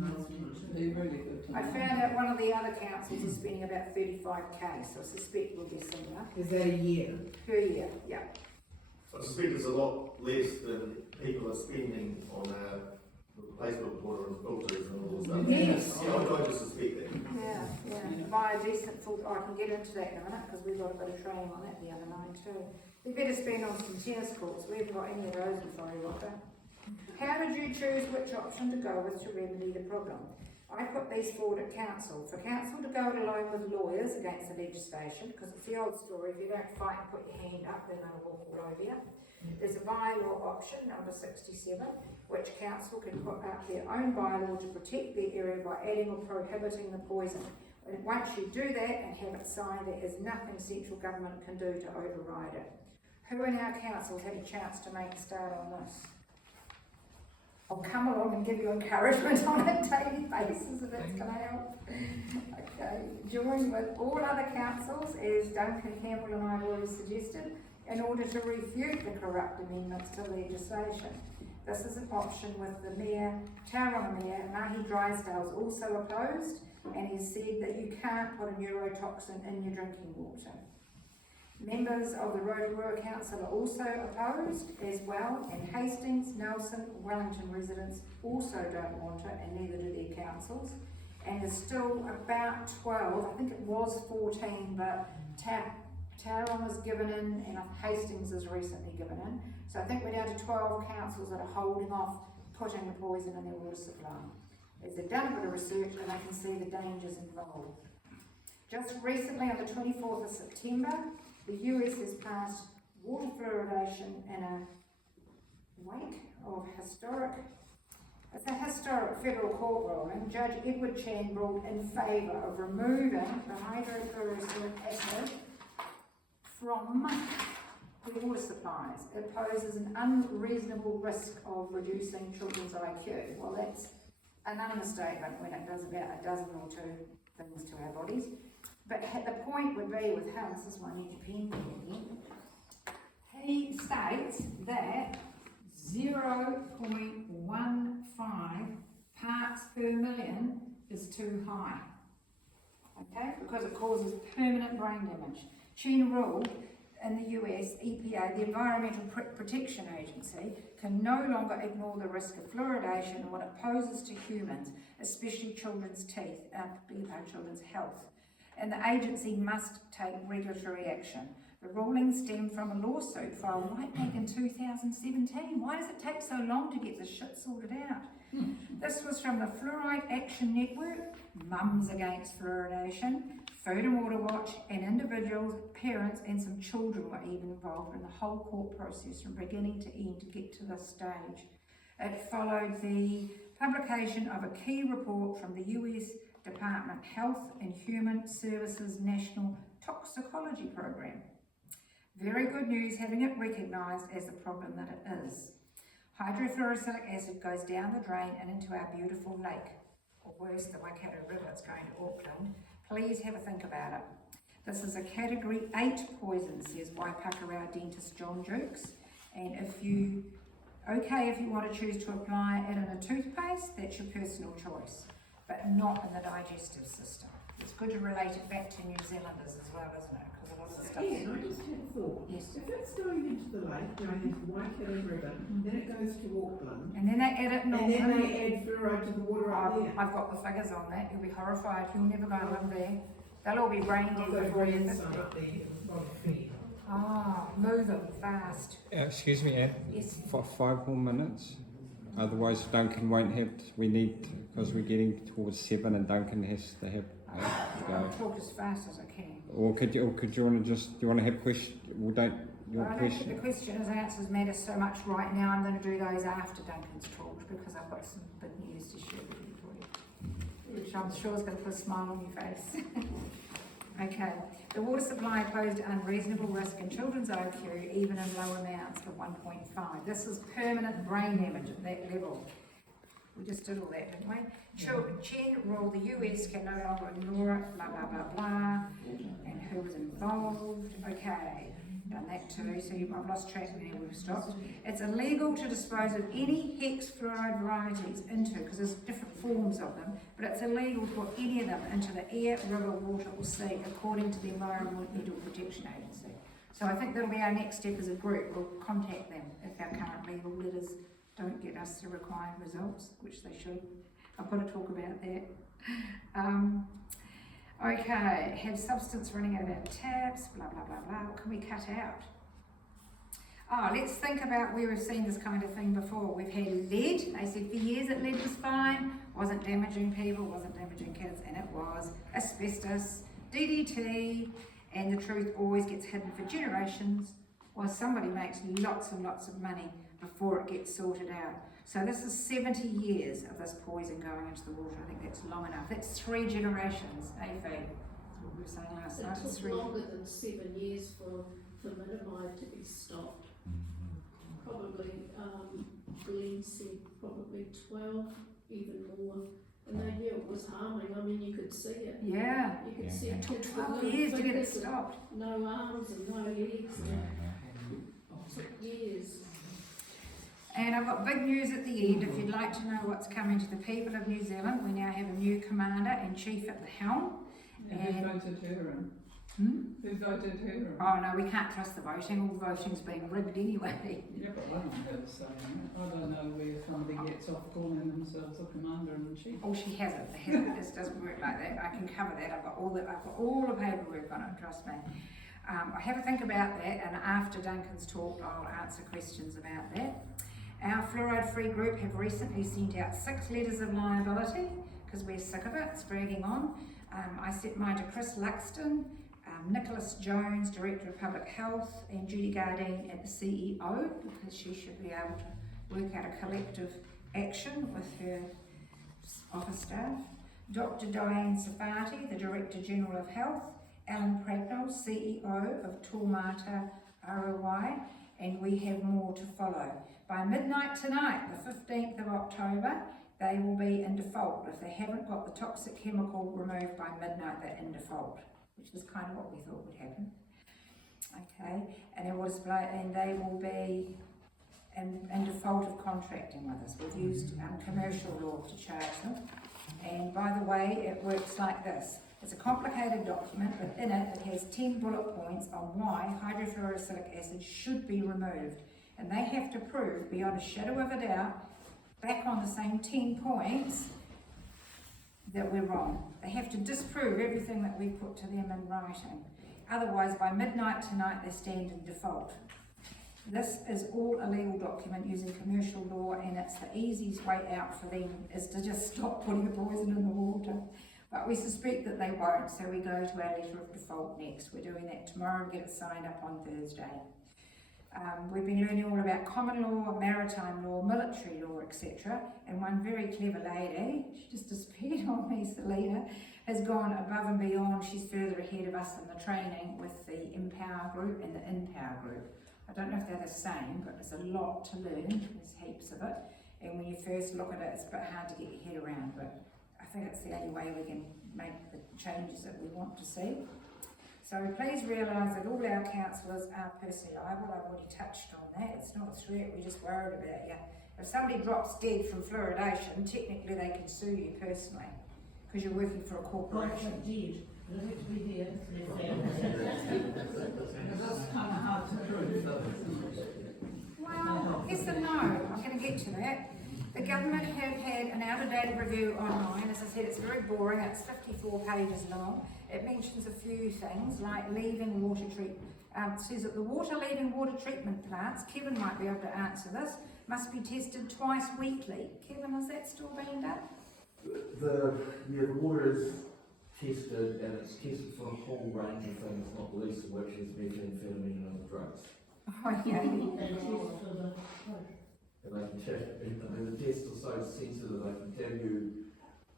last time. They're really good to I know. found out one of the other councils is spending about 35k, so I suspect we'll be similar. Is that a year? Per year, yeah. I suspect it's a lot less than people are spending on replacement of water and filters and all this stuff. Yes. Yeah, I just suspect that. Yeah. Buy a decent filter. I can get into that in a minute because we got a bit of training on that the other night too. We better spend on some tennis courts. We haven't got any of those in Whare Rocker. How did you choose which option to go with to remedy the problem? I put these forward at council. For council to go it alone with lawyers against the legislation, because it's the old story, if you don't fight and put your hand up, then they'll walk all over you. There's a bylaw option, number 67, which council can put up their own bylaw to protect their area by adding or prohibiting the poison. And once you do that and have it signed, there is nothing central government can do to override it. Who in our council had a chance to make a start on this? I'll come along and give you encouragement on a daily basis if it's going to help. Okay, join with all other councils, as Duncan Campbell and I have already suggested, in order to refute the corrupt amendments to legislation. This is an option with the Mayor, Tauranga Mayor, Mahi Drysdale's also opposed, and he said that you can't put a neurotoxin in your drinking water. Members of the Rotorua Council are also opposed as well, and Hastings, Nelson, Wellington residents also don't want it, and neither do their councils. And there's still about 12, I think it was 14, but Tauranga's given in, and Hastings has recently given in. So I think we're down to 12 councils that are holding off putting the poison in their water supply. As they've done a bit of research and they can see the dangers involved. Just recently, on the 24th of September, the US has passed water fluoridation in a wake of it's a historic federal court ruling. Judge Edward Chan ruled in favour of removing the hydrofluoric acid from the water supplies. It poses an unreasonable risk of reducing children's IQ. Well, that's an understatement when it does about a dozen or two things to our bodies. But the point would be with him, this is my new pen again, he states that 0.15 parts per million is too high, okay, because it causes permanent brain damage. Chen ruled in the US, EPA, the Environmental Protection Agency, can no longer ignore the risk of fluoridation and what it poses to humans, especially children's teeth, children's health. And the agency must take regulatory action. The ruling stemmed from a lawsuit filed right back in 2017. Why does it take so long to get this shit sorted out? This was from the Fluoride Action Network, Mums Against Fluoridation, Food and Water Watch, and individuals, parents, and some children were even involved in the whole court process from beginning to end to get to this stage. It followed the publication of a key report from the US Department of Health and Human Services National Toxicology Program. Very good news, having it recognised as the problem that it is. Hydrofluoric acid goes down the drain and into our beautiful lake, or worse, the Waikato River, it's going to Auckland, please have a think about it. This is a category 8 poison, says Waipakarau dentist John Jukes. And if you want to choose to apply it in a toothpaste, that's your personal choice, but not in the digestive system. It's good to relate it back to New Zealanders as well, isn't it? Because a lot of the stuff. Yeah, I just had a thought. Yes. If it's going into the lake, going into the Waikato River, then it goes to Auckland, And then they add it in and then they add fluoride to the water up there. I've got the figures on that. You'll be horrified. You'll never go and live there. They'll all be brain I've dead got a before you're grandson 50. up there, body feed. Ah, moving fast. Excuse me, Anne, Yes. for 5 more minutes. Otherwise, Duncan won't have. We need, because we're getting towards 7, and Duncan has to have to I'll go. talk as fast as I can. Or could you want to just? Do you want to have question? Well, don't your I don't think question. the questions and answers matter so much right now. I'm going to do those after Duncan's talked because I've got some big news to share with you for you, which I'm sure is going to put a smile on your face. Okay, the water supply posed unreasonable risk in children's IQ, even in low amounts of 1.5. This is permanent brain damage at that level. We just did all that, didn't we? General, the US can no longer ignore it, blah, blah, blah, blah. And who was involved? Okay, done that too, so I've lost track now, we've stopped. It's illegal to dispose of any hex fluoride varieties into, because there's different forms of them, but it's illegal to put any of them into the air, river, water or sea, according to the Environmental Protection Agency. So I think that'll be our next step as a group. We'll contact them if our current legal letters don't get us the required results, which they should. I've got to talk about that. Okay, have substance running out of our taps, blah, blah, blah, blah. What can we cut out? Oh, let's think about where we've seen this kind of thing before. We've had lead. They said for years that lead was fine, wasn't damaging people, wasn't damaging kids, and it was. Asbestos, DDT, and the truth always gets hidden for generations while somebody makes lots and lots of money before it gets sorted out. So this is 70 years of this poison going into the water. I think that's long enough. That's 3 generations, Faye? That's what we were saying last night. It took longer than 7 years for thalidomide to be stopped. Probably, Glenn said probably 12, even more. And they knew it was harming. I mean, you could see it. Yeah. You could see It took kids with 12 no years to get it fingers and stopped. no arms and no legs. It took years. And I've got big news at the end. If you'd like to know what's coming to the people of New Zealand, we now have a new commander-in-chief at the helm. Yeah, who voted her in? Who voted her in? Oh no, we can't trust the voting. All the voting's been rigged anyway. Yeah, but I don't have a say in it. I don't know where somebody gets off calling themselves a commander-in-chief. Oh, she hasn't. It doesn't work like that. I can cover that. I've got all the paperwork on it. Trust me. I have a think about that, and after Duncan's talk, I'll answer questions about that. Our fluoride-free group have recently sent out 6 letters of liability because we're sick of it. It's dragging on. I sent mine to Chris Luxton, Nicholas Jones, Director of Public Health, and Judy Gardine at the CEO, because she should be able to work out a collective action with her office staff. Dr. Diane Safati, the Director General of Health, Alan Cracknell, CEO of Taumata ROI, and we have more to follow. By midnight tonight, the 15th of October, they will be in default. If they haven't got the toxic chemical removed by midnight, they're in default, which is kind of what we thought would happen. Okay, and they will be in default of contracting with us. We've used commercial law to charge them. And by the way, it works like this. It's a complicated document, but in it, it has 10 bullet points on why hydrofluoroacetic acid should be removed. And they have to prove, beyond a shadow of a doubt, back on the same 10 points, that we're wrong. They have to disprove everything that we put to them in writing. Otherwise, by midnight tonight, they stand in default. This is all a legal document using commercial law, and it's the easiest way out for them is to just stop putting the poison in the water. But we suspect that they won't, so we go to our letter of default next. We're doing that tomorrow and get it signed up on Thursday. We've been learning all about common law, maritime law, military law, etc. And one very clever lady, she just disappeared on me, Selena, has gone above and beyond. She's further ahead of us in the training with the Empower group and the InPower group. I don't know if they're the same, but there's a lot to learn. There's heaps of it. And when you first look at it, it's a bit hard to get your head around, but I think it's the only way we can make the changes that we want to see. So please realise that all our councillors are personally liable. I've already touched on that. It's not a threat, we're just worried about you. If somebody drops dead from fluoridation, technically they can sue you personally because you're working for a corporation. Dead. Does it to be here? That's kind of hard to prove. Well, yes and no. I'm going to get to that. The government have had an out-of-date review online. As I said, it's very boring. It's 54 pages long. It mentions a few things like leaving water treatment. Says that the water leaving water treatment plants, Kevin might be able to answer this, must be tested twice weekly. Kevin, is that still being done? The water is tested, and it's tested for a whole range of things, not the least of which is methamphetamine and other drugs. Oh, yeah. And they can check, and the tests are so sensitive, they can tell you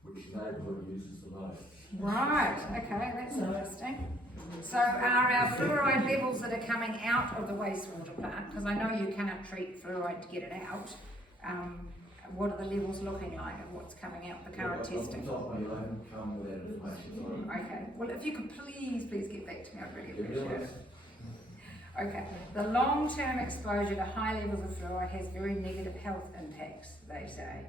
which neighbourhood uses the most. Right, okay, that's interesting. So are our fluoride levels that are coming out of the wastewater plant, because I know you cannot treat fluoride to get it out, what are the levels looking like of what's coming out the current testing? Okay, well if you could please get back to me, I'd really appreciate it. Okay, the long-term exposure to high levels of fluoride has very negative health impacts, they say.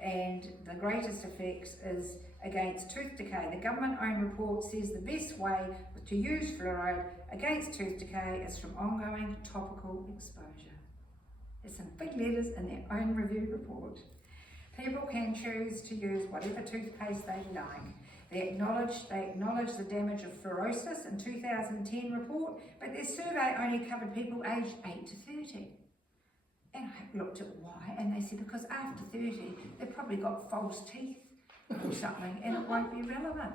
And the greatest effects is against tooth decay. The government-owned report says the best way to use fluoride against tooth decay is from ongoing topical exposure. There's some big letters in their own review report. People can choose to use whatever toothpaste they like. They acknowledge the damage of fluorosis in 2010 report, but their survey only covered people aged 8 to 30. And I looked at why, and they said because after 30, they've probably got false teeth or something, and it won't be relevant.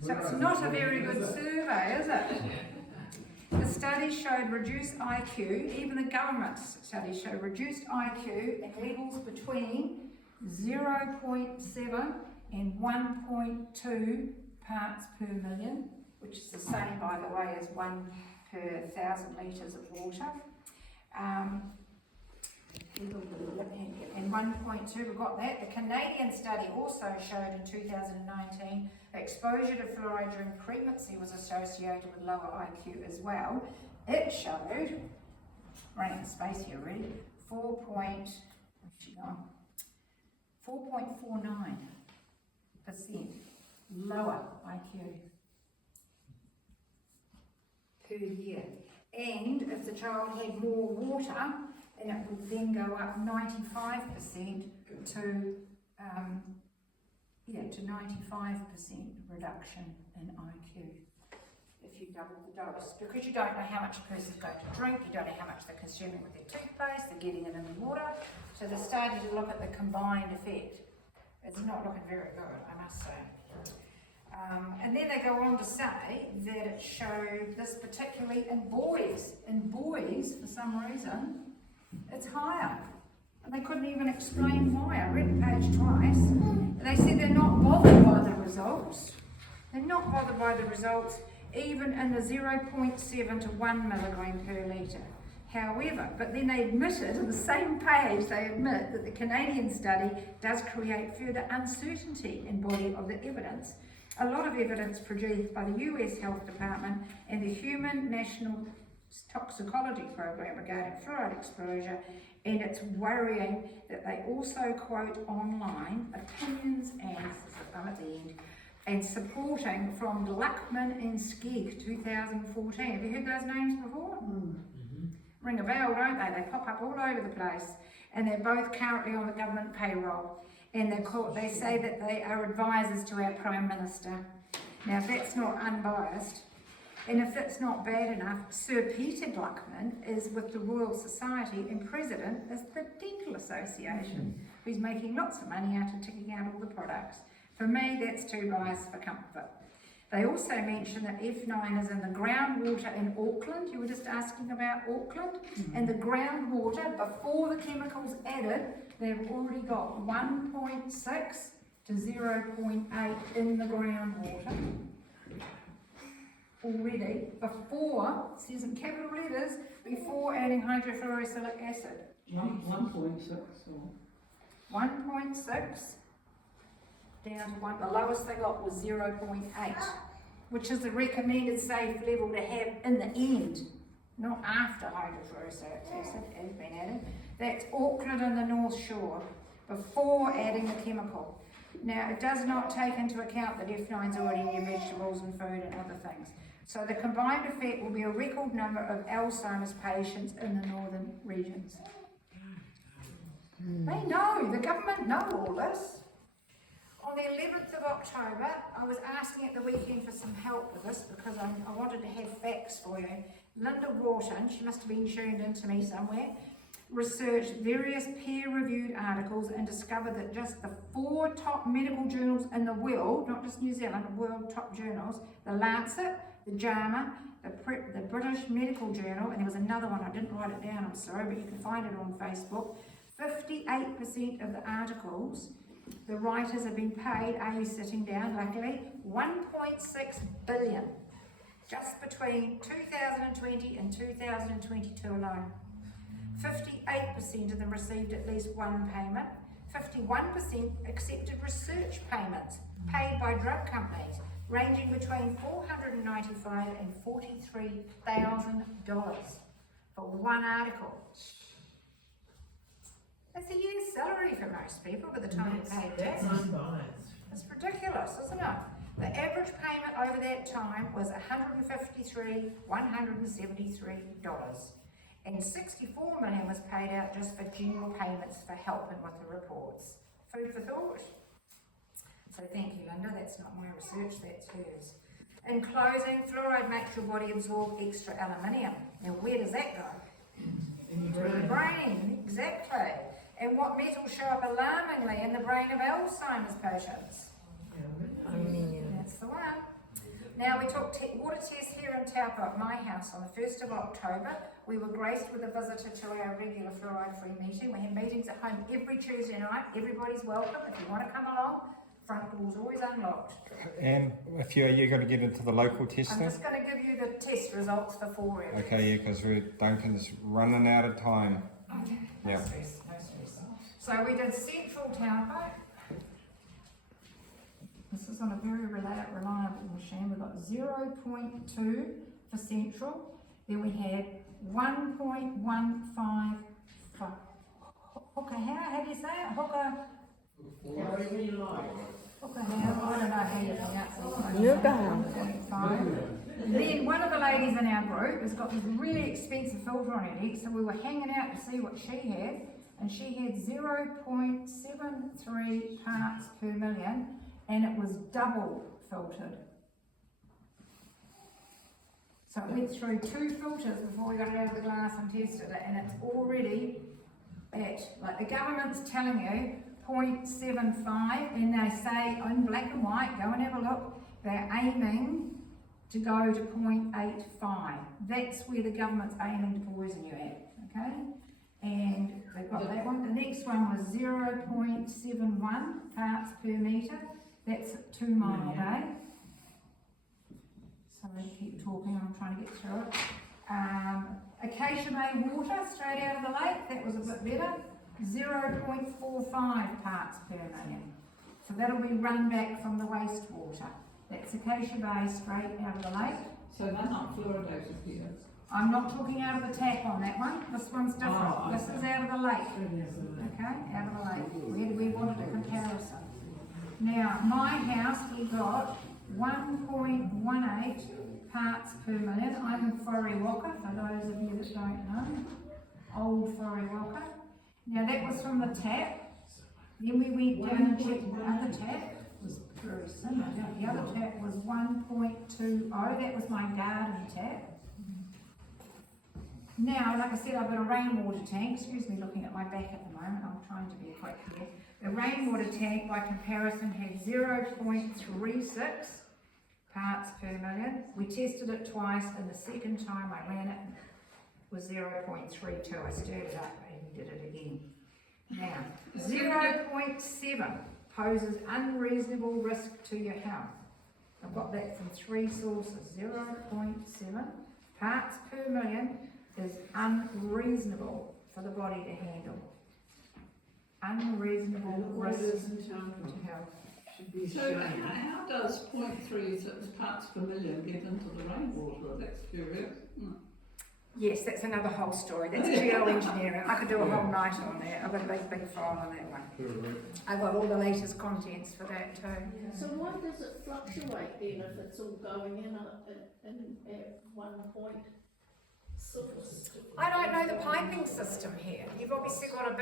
So it's not a very good survey, is it? The study showed reduced IQ, even the government study showed reduced IQ in levels between 0.7 and 1.2 parts per million, which is the same, by the way, as 1 per 1,000 litres of water. And 1.2, we've got that. The Canadian study also showed in 2019 exposure to fluoride during pregnancy was associated with lower IQ as well. It showed, running out of space here already, 4.49% lower IQ per year. And if the child had more water, then it would then go up 95% to 95% reduction in IQ if you double the dose. Because you don't know how much a person's going to drink, you don't know how much they're consuming with their toothpaste, they're getting it in the water. So they started to look at the combined effect. It's not looking very good, I must say. And then they go on to say that it showed this particularly in boys. In boys, for some reason, it's higher. And they couldn't even explain why. I read the page twice. And they said they're not bothered by the results. They're not bothered by the results, even in the 0.7 to 1 milligram per litre. However, but then they admitted, in the same page, they admit that the Canadian study does create further uncertainty in body of the evidence. A lot of evidence produced by the US Health Department and the Human National Toxicology Program regarding fluoride exposure, and it's worrying that they also quote online opinions and, I'm at the end, and supporting from Gluckman and Skegg 2014. Have you heard those names before? Ring a bell, don't they? They pop up all over the place, and they're both currently on the government payroll. And they say that they are advisors to our Prime Minister. Now, if that's not unbiased, and if that's not bad enough, Sir Peter Gluckman is with the Royal Society and president is the Dental Association, who's making lots of money out of ticking out all the products. For me, that's too biased for comfort. They also mention that F9 is in the groundwater in Auckland. You were just asking about Auckland. And the groundwater, before the chemicals added, they've already got 1.6 to 0.8 in the groundwater. Already, before, it says in capital letters, before adding hydrofluorosilicic acid. 1.6 or 1.6 down to 1. The lowest they got was 0.8, which is the recommended safe level to have in the end, not after hydrofluoric acid has been added. That's Auckland and the North Shore, before adding the chemical. Now, it does not take into account that F9's already in your vegetables and food and other things. So the combined effect will be a record number of Alzheimer's patients in the northern regions. They know, the government know all this. On the 11th of October, I was asking at the weekend for some help with this because I wanted to have facts for you. Linda Wharton, she must have been tuned into me somewhere, researched various peer-reviewed articles and discovered that just the 4 top medical journals in the world, not just New Zealand, world top journals, the Lancet, the JAMA, the British Medical Journal, and there was another one, I didn't write it down, I'm sorry, but you can find it on Facebook. 58% of the articles, the writers have been paid, are you sitting down, luckily, 1.6 billion, just between 2020 and 2022 alone. 58% of them received at least one payment. 51% accepted research payments paid by drug companies, ranging between $495 and $43,000 for one article. That's a year's salary for most people by the time you pay tax. It's ridiculous, isn't it? The average payment over that time was $173 and 64 million was paid out just for general payments for helping with the reports. Food for thought. So thank you, Linda, that's not my research, that's hers. In closing, fluoride makes your body absorb extra aluminium. Now where does that go? To the brain, exactly. And what metals show up alarmingly in the brain of Alzheimer's patients? That's the one. Now we took water tests here in Taupo at my house on the 1st of October. We were graced with a visitor to our regular fluoride-free meeting. We have meetings at home every Tuesday night. Everybody's welcome. If you want to come along, front door's always unlocked. And if you're going to get into the local testing? I'm just going to give you the test results for 4 areas. Okay, yeah, because Duncan's running out of time. Okay, Yeah. no stress, no stress. So we did central Taupo. This is on a very reliable machine. We got 0.2 for central. Then we had 1.15 for hooker. How do you say it? Hooker. Hooker. I don't know how you pronounce it. 1.5. Then one of the ladies in our group has got this really expensive filter on her neck, so we were hanging out to see what she had, and she had 0.73 parts per million, and it was double filtered. So it went through 2 filters before we got it out of the glass and tested it, and it's already at, like the government's telling you, 0.75, and they say in black and white, go and have a look, they're aiming to go to 0.85. That's where the government's aiming to poison you at, okay? And they've got that one. The next one was 0.71 parts per metre. That's 2 mile a day. Sorry, keep talking, I'm trying to get through it. Acacia Bay water, straight out of the lake, that was a bit better. 0.45 parts per million. So that'll be run back from the wastewater. That's Acacia Bay, straight out of the lake. So they're not fluoridated here? I'm not talking out of the tap on that one. This one's different. Oh, okay. This is out of the lake. Okay, out of the lake. We wanted a comparison. Now, my house, we got 1.18 parts per million. I'm in Whare-Waka, for those of you that don't know. Old Whare-Waka. Now, that was from the tap. Then we went down and checked the other tap. It was very similar. The other tap was 1.20. That was my garden tap. Now, like I said, I've got a rainwater tank. Excuse me looking at my back at the moment. I'm trying to be quick here. The rainwater tank, by comparison, had 0.36 parts per million. We tested it twice, and the second time I ran it was 0.32. I stirred it up and did it again. Now, 0.7 poses unreasonable risk to your health. I've got that from 3 sources. 0.7 parts per million is unreasonable for the body to handle. Unreasonable risk to health. So how does 0.36 parts per million get into the rainwater? That's curious. Yes, that's another whole story. That's geoengineering. I could do a whole night on that. I've got a big file on that one. I've got all the latest contents for that too. So why does it fluctuate then if it's all going in at one point source? I don't know the piping system here. You've obviously got a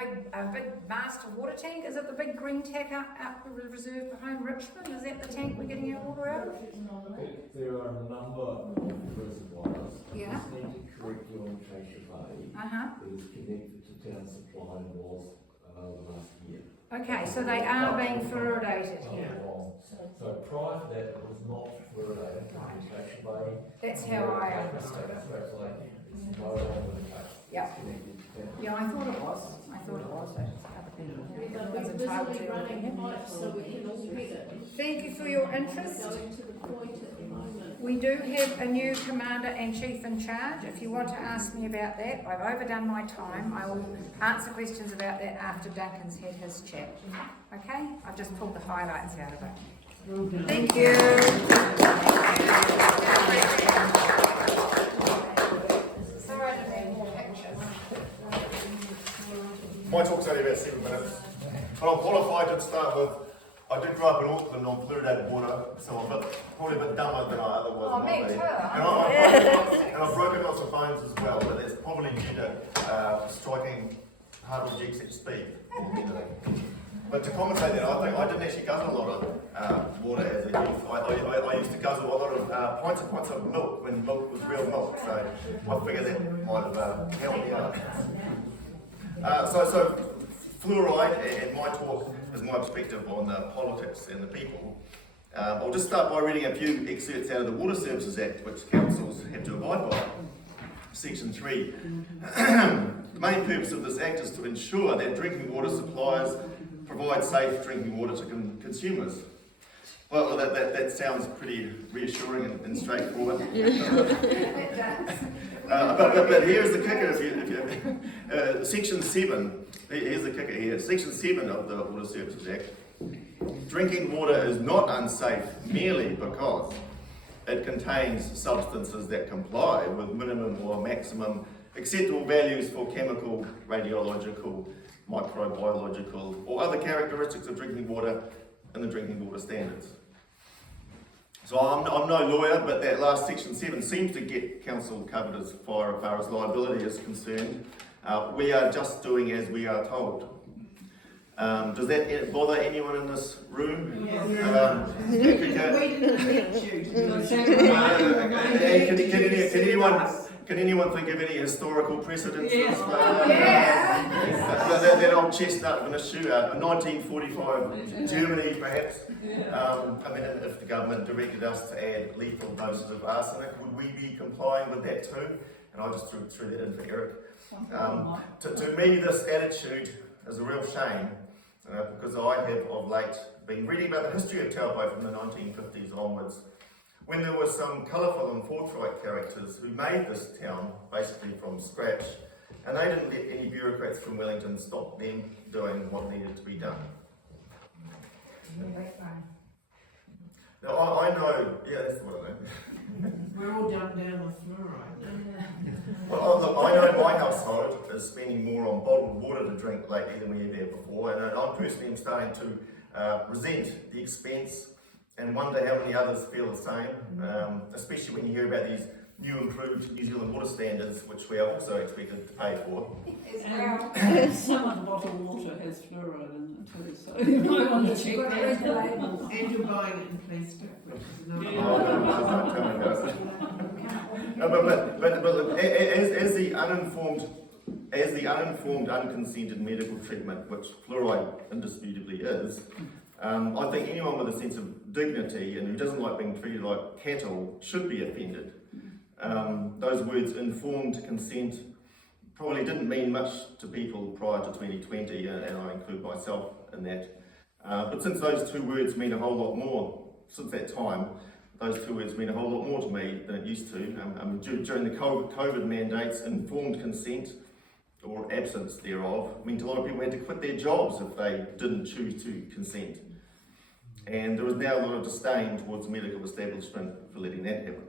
big master water tank. Is it the big green tank out the reserve behind Richmond? Is that the tank we're getting our water out of? There are a number of reservoirs. Yeah. Just need to correct you on Tracer Bay. It is connected to town supply and was the last year. Okay, so they are being fluoridated here. So prior to that, it was not fluoridated in Tracer Bay. That's how I understood it. So it's like, it's no longer the case. Yeah. It's connected to town. Yeah, I thought it was. But But we're busily running pipes so we can all get it. thank you for your interest. Going to the point at the moment. We do have a new commander and chief in charge. If you want to ask me about that, I've overdone my time. I will answer questions about that after Duncan's had his chat. Okay? I've just pulled the highlights out of it. Thank you. Sorry I didn't have more pictures. My talk's only about 7 minutes. But I'm qualified to start with. I did grow up in Auckland on fluoridated water, so I'm probably a bit dumber than I otherwise might be. And I've broken lots of bones as well, but that's probably due to striking hard objects at speed. But to compensate that, I think I didn't actually guzzle a lot of water as a youth. I used to guzzle a lot of pints of milk when milk was real milk, so I figured that might have helped me out. So fluoride, and my talk is my perspective on the politics and the people. I'll just start by reading a few excerpts out of the Water Services Act, which councils have to abide by. Section 3. The main purpose of this act is to ensure that drinking water suppliers provide safe drinking water to consumers. Well, that sounds pretty reassuring and straightforward. But here's the kicker. Section 7, here's the kicker here. Section 7 of the Water Services Act. Drinking water is not unsafe merely because it contains substances that comply with minimum or maximum acceptable values for chemical, radiological, microbiological, or other characteristics of drinking water in the drinking water standards. So I'm no lawyer, but that last section 7 seems to get council covered as far as liability is concerned. We are just doing as we are told. Does that bother anyone in this room? Can anyone think of any historical precedents? That old chestnut of an issue, 1945 Germany perhaps. I mean, if the government directed us to add lethal doses of arsenic, would we be complying with that too? And I just threw that in for Eric. To me, this attitude is a real shame. Because I have of late been reading about the history of Taupo from the 1950s onwards, when there were some colourful and forthright characters who made this town basically from scratch, and they didn't let any bureaucrats from Wellington stop them doing what needed to be done. Now I know, yeah, that's what I know. We're all down with fluoride. Well, look, I know my household is spending more on bottled water to drink lately than we have had before, and I personally am starting to resent the expense and wonder how many others feel the same, especially when you hear about these new improved New Zealand water standards, which we are also expected to pay for. And some of the bottled water has fluoride in it too, so you might want to check that. And you're buying it in plastic, which is another. Don't tell me about it. No, but look, as the uninformed, unconsented medical treatment, which fluoride indisputably is, I think anyone with a sense of dignity and who doesn't like being treated like cattle should be offended. Those words, informed consent, probably didn't mean much to people prior to 2020, and I include myself in that. But since those two words mean a whole lot more, since that time, those two words mean a whole lot more to me than it used to. During the COVID mandates, informed consent, or absence thereof, meant a lot of people had to quit their jobs if they didn't choose to consent. And there is now a lot of disdain towards the medical establishment for letting that happen.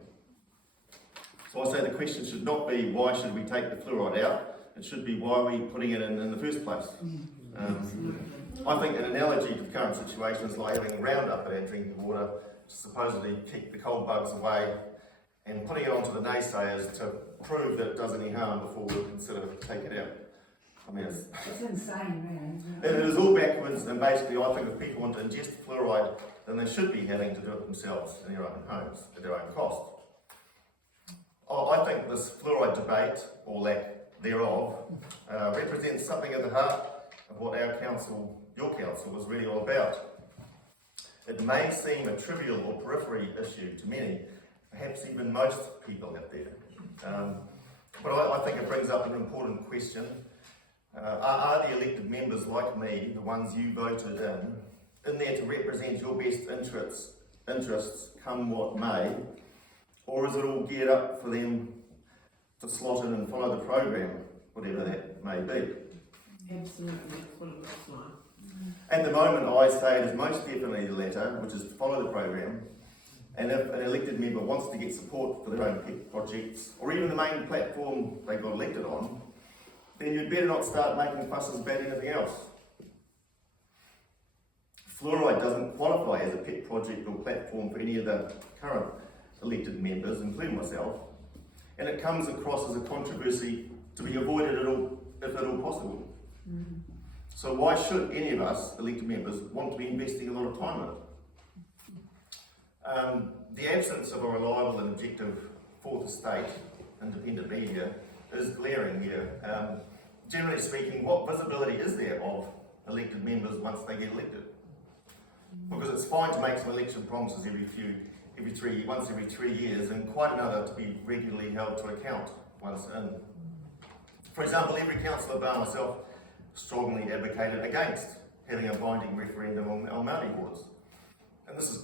So I say the question should not be why should we take the fluoride out, it should be why are we putting it in the first place. I think an analogy to the current situation is like having Roundup in our drinking water to supposedly keep the cold bugs away, and putting it onto the naysayers to prove that it does any harm before we'll consider taking it out. I mean, It's insane, really, isn't it? it is all backwards, and basically I think if people want to ingest fluoride, then they should be having to do it themselves in their own homes, at their own cost. I think this fluoride debate, or lack thereof, represents something at the heart of what our council, your council, is really all about. It may seem a trivial or periphery issue to many, perhaps even most people out there. But I think it brings up an important question. Are the elected members like me, the ones you voted in there to represent your best interests come what may, or is it all geared up for them to slot in and follow the program, whatever that may be? Absolutely, that's what it looks like. At the moment, I say it is most definitely the latter, which is to follow the program. And if an elected member wants to get support for their own pet projects, or even the main platform they got elected on, then you'd better not start making fusses about anything else. Fluoride doesn't qualify as a pet project or platform for any of the current elected members, including myself, and it comes across as a controversy to be avoided if at all possible. So why should any of us, elected members, want to be investing a lot of time in it? The absence of a reliable and objective fourth estate, independent media, is glaring here. Generally speaking, what visibility is there of elected members once they get elected? Because it's fine to make some election promises once every 3 years, and quite another to be regularly held to account once in. For example, every councillor bar myself strongly advocated against having a binding referendum on mounting boards. And this is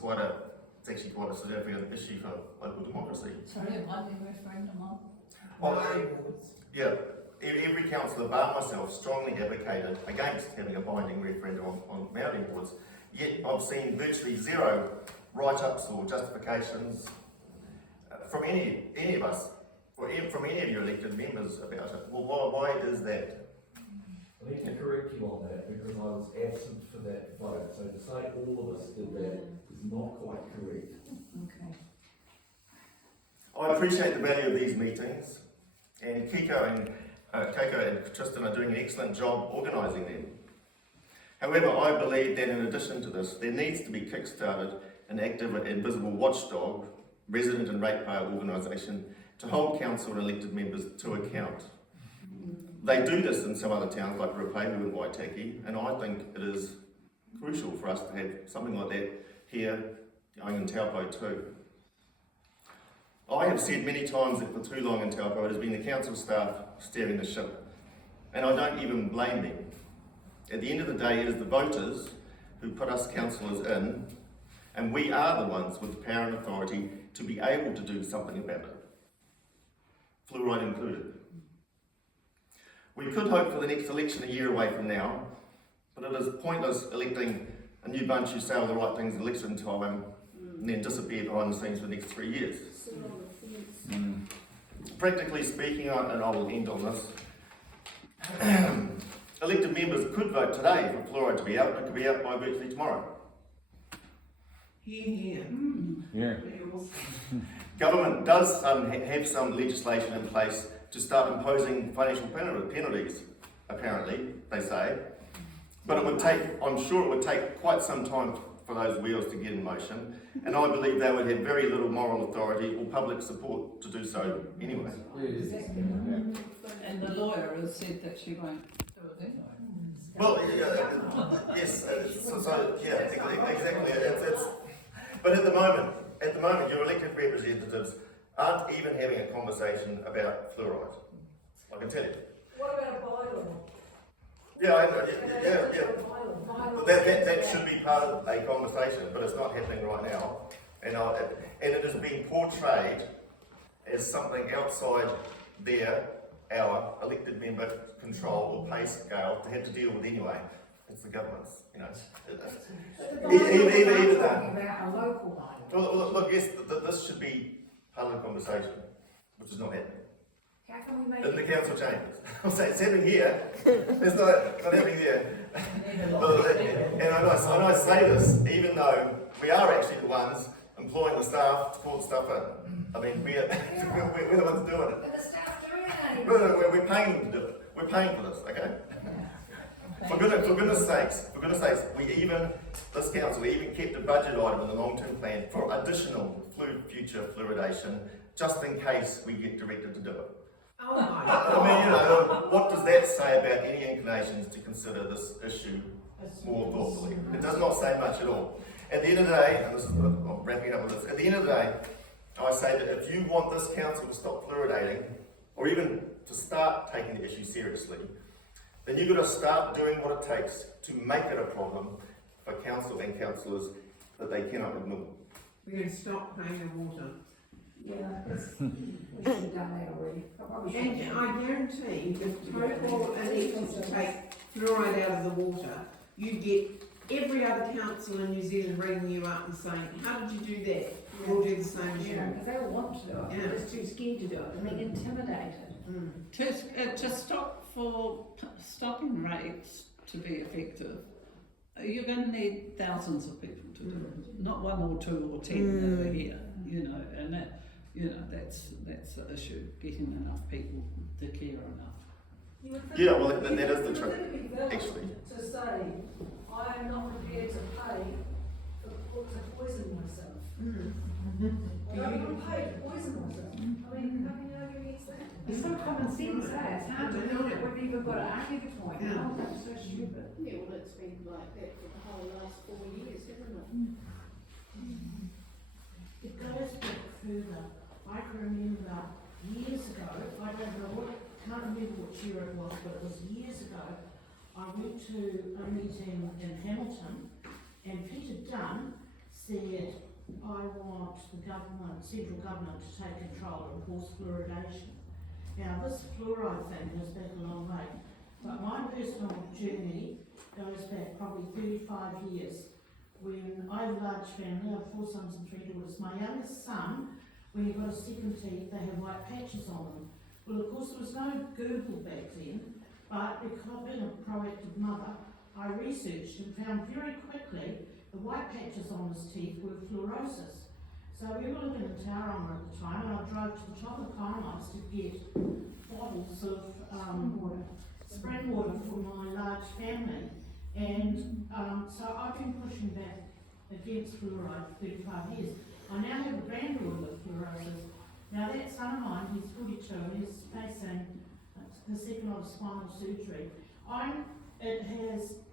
it's actually quite a significant issue for local democracy. Sorry, it might be a referendum on. Well, yeah, every councillor bar myself strongly advocated against having a binding referendum on mounting boards, yet I've seen virtually zero write-ups or justifications from any of us, or from any of your elected members about it. Well, why is that? I need to correct you on that because I was absent for that vote. So to say all of us did that is not quite correct. Okay. I appreciate the value of these meetings, and Keiko and Tristan are doing an excellent job organising them. However, I believe that in addition to this, there needs to be kick-started an active and visible watchdog, resident and ratepayer organisation to hold council and elected members to account. They do this in some other towns like Ruapehu and Waitaki, and I think it is crucial for us to have something like that here going in Taupo too. I have said many times that for too long in Taupo it has been the council staff steering the ship, and I don't even blame them. At the end of the day, it is the voters who put us councillors in, and we are the ones with the power and authority to be able to do something about it, fluoride included. We could hope for the next election a year away from now, but it is pointless electing a new bunch who say all the right things in election time and then disappear behind the scenes for the next 3 years. Practically speaking, and I will end on this, elected members could vote today for fluoride to be out, and it could be out by virtually tomorrow. Here. Yeah. Government does have some legislation in place to start imposing financial penalties, apparently, they say. But it would take, I'm sure it would take quite some time for those wheels to get in motion, and I believe they would have very little moral authority or public support to do so anyway. And the lawyer has said that she won't do it anyway. Well, yes, yeah, exactly. But at the moment, your elected representatives aren't even having a conversation about fluoride. I can tell you. What about a bylaw? That should be part of a conversation, but it's not happening right now. And it is being portrayed as something outside our elected member control or pay scale to have to deal with anyway. It's the government's, you know. But Even that. talking about a local one. Well, look, yes, this should be part of the conversation, which is not happening. How can we make In the it? council chambers. I'm saying it's happening here, it's not happening there. And I say this, even though we are actually the ones employing the staff to call the stuff in. I mean, we're the ones doing it. But the staff doing it. No, we're paying them to do it. We're paying for this, okay? For goodness sakes, this council even kept a budget item in the long-term plan for additional future fluoridation, just in case we get directed to do it. Oh my. I mean, you know, what does that say about any inclinations to consider this issue more thoughtfully? It does not say much at all. At the end of the day, and this is, I'm wrapping up with this, at the end of the day, I say that if you want this council to stop fluoridating, or even to start taking the issue seriously, then you've got to start doing what it takes to make it a problem for council and councillors that they cannot ignore. We're going to stop paying the water. Yeah, we should have done that already. But what we should And do- I guarantee if Taupo elected to take fluoride out of the water, you get every other council in New Zealand ringing you up and saying, how did you do that? We'll do the same as you. Yeah, because they all want to do it, Yeah. they're just too scared to do it, and they're intimidated. To stop stopping rates to be effective, you're going to need thousands of people to do it, not 1 or 2 or 10 over here. You know, and that, you know, that's the issue: getting enough people to care enough. Yeah, well, that is the truth, actually. To say, I am not prepared to pay to poison myself. I don't want to pay to poison myself. I mean, how can you argue against that? It's so common sense, eh? It's hard to know that we've even got to argue the point. Yeah. Oh, that's so stupid. Yeah, well, it's been like that for the whole last 4 years, hasn't it? It goes back further. I can remember years ago, I don't know what, can't remember what year it was, but it was years ago, I went to a meeting in Hamilton, and Peter Dunn said, I want the government, central government, to take control of horse fluoridation. Now, this fluoride thing goes back a long way, but my personal journey goes back probably 35 years. When I have a large family, I have 4 sons and 3 daughters. My youngest son, when he got his second teeth, they had white patches on them. Well, of course, there was no Google back then, but because being a proactive mother, I researched and found very quickly the white patches on his teeth were fluorosis. So we were living in Tauranga at the time, and I drove to the top of the Conamites to get bottles of spring water for my large family. And so I've been pushing back against fluoride for 35 years. I now have a granddaughter with fluorosis. Now that son of mine, he's 42 and he's facing the second lot of spinal surgery.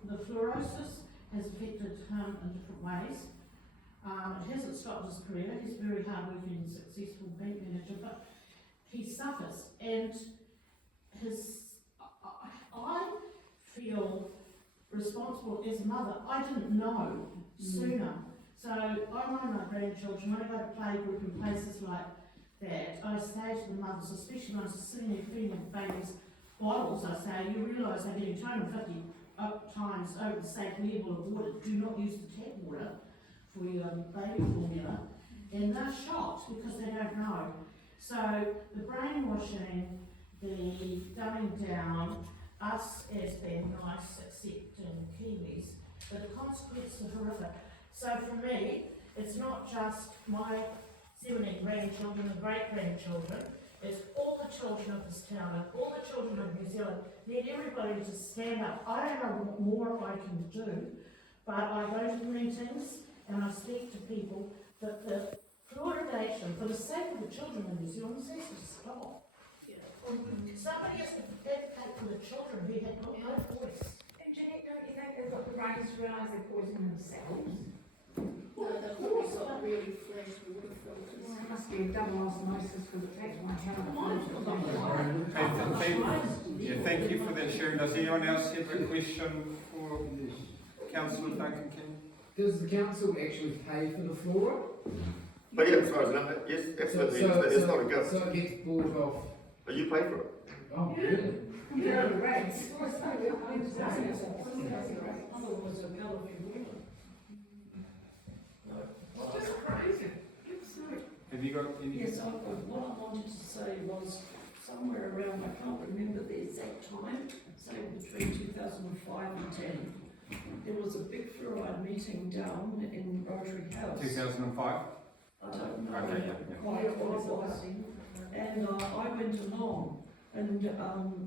The fluorosis has affected him in different ways. It hasn't stopped his career. He's a very hard-working and successful bank manager, but he suffers. And I feel responsible as a mother. I didn't know sooner. So I want my grandchildren, when I go to playgroup and places like that, I say to the mothers, especially when I was sitting there feeding the babies bottles, I say, you realise they're getting 250 times over the safe level of water. Do not use the tap water for your baby formula. And they're shocked because they don't know. So the brainwashing, the dumbing down, us as being nice, accepting Kiwis, but the consequences are horrific. So for me, it's not just my 17 grandchildren and great-grandchildren, it's all the children of this town and all the children of New Zealand. Need everybody to stand up. I don't know what more I can do, but I go to the meetings and I speak to people that the fluoridation, for the sake of the children of New Zealand, has to stop. Somebody has to advocate for the children who have got no voice. And Jeanette, don't you think they've got the brains to realise they're poisoning themselves? No, they've always got really flash water filters. Well, it must be a double osmosis because it takes my hand. Thank you for that, Sharon. Does anyone else have a question for Councillor Duncan King? Does the council actually pay for the fluoride? But yeah, as far as I know, yes, absolutely, it's not a gift. So it gets bought off. But you pay for it. Oh, really? Yeah, the rates. Otherwise, a Galloping water. It's just crazy. Absolutely. Have you got any? Yes, what I wanted to say was somewhere around, I can't remember the exact time, say between 2005 and 10, there was a big fluoride meeting down in Rotary House. 2005? I don't know Okay, yeah. quite what it was. And I went along, and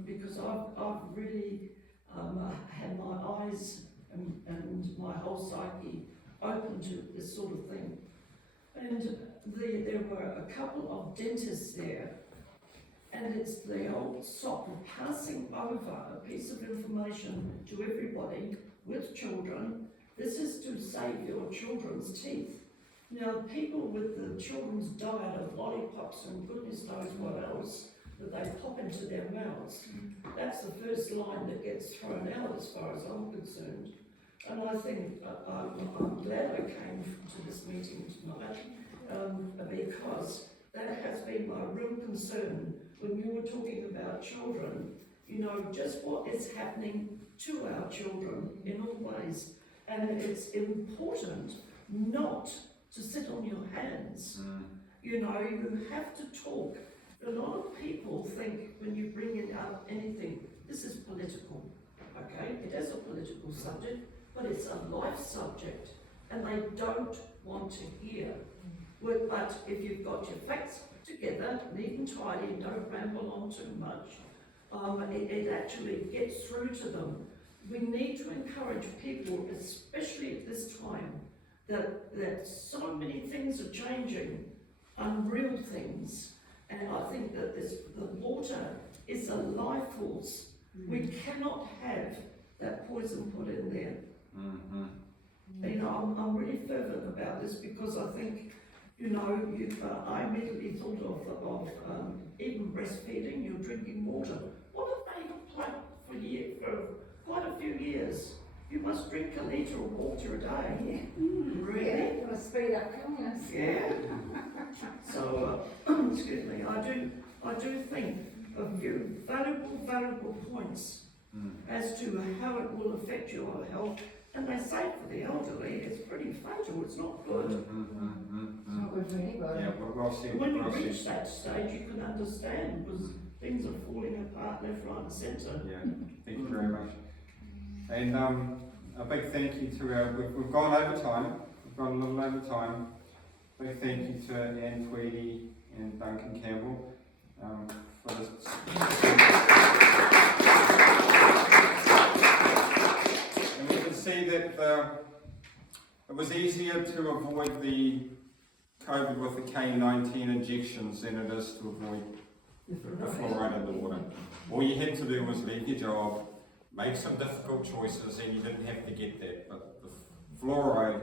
because I've really had my eyes and my whole psyche open to this sort of thing. And there were a couple of dentists there, and it's the old sop of passing over a piece of information to everybody with children. This is to save your children's teeth. Now, people with the children's diet of lollipops and goodness knows what else that they pop into their mouths, that's the first line that gets thrown out as far as I'm concerned. And I think I'm glad I came to this meeting tonight because that has been my real concern when you were talking about children, you know, just what is happening to our children in all ways. And it's important not to sit on your hands. You know, you have to talk. A lot of people think when you bring it up anything, this is political, okay? It is a political subject, but it's a life subject, and they don't want to hear. But if you've got your facts together, neat and tidy, and don't ramble on too much, it actually gets through to them. We need to encourage people, especially at this time, that so many things are changing, unreal things, and I think that the water is a life force. We cannot have that poison put in there. You know, I'm really fervent about this because I think, you know, I immediately thought of even breastfeeding, you're drinking water. What have they plugged for quite a few years? You must drink a litre of water a day. Really? Yeah, it will speed up illness. Yeah. So, excuse me, I do think a few valuable points as to how it will affect your health. And they say for the elderly, it's pretty fatal, it's not good. It's not good for anybody. Yeah, well said. When you reach that stage, you can understand because things are falling apart left, right and centre. Yeah, thank you very much. And a big thank you to our, we've gone over time, we've gone a little over time. Big thank you to Anne Tweedy and Duncan Campbell for this. And we can see that it was easier to avoid the COVID with the K-19 injections than it is to avoid the fluoride in the water. All you had to do was leave your job, make some difficult choices, and you didn't have to get that. But the fluoride,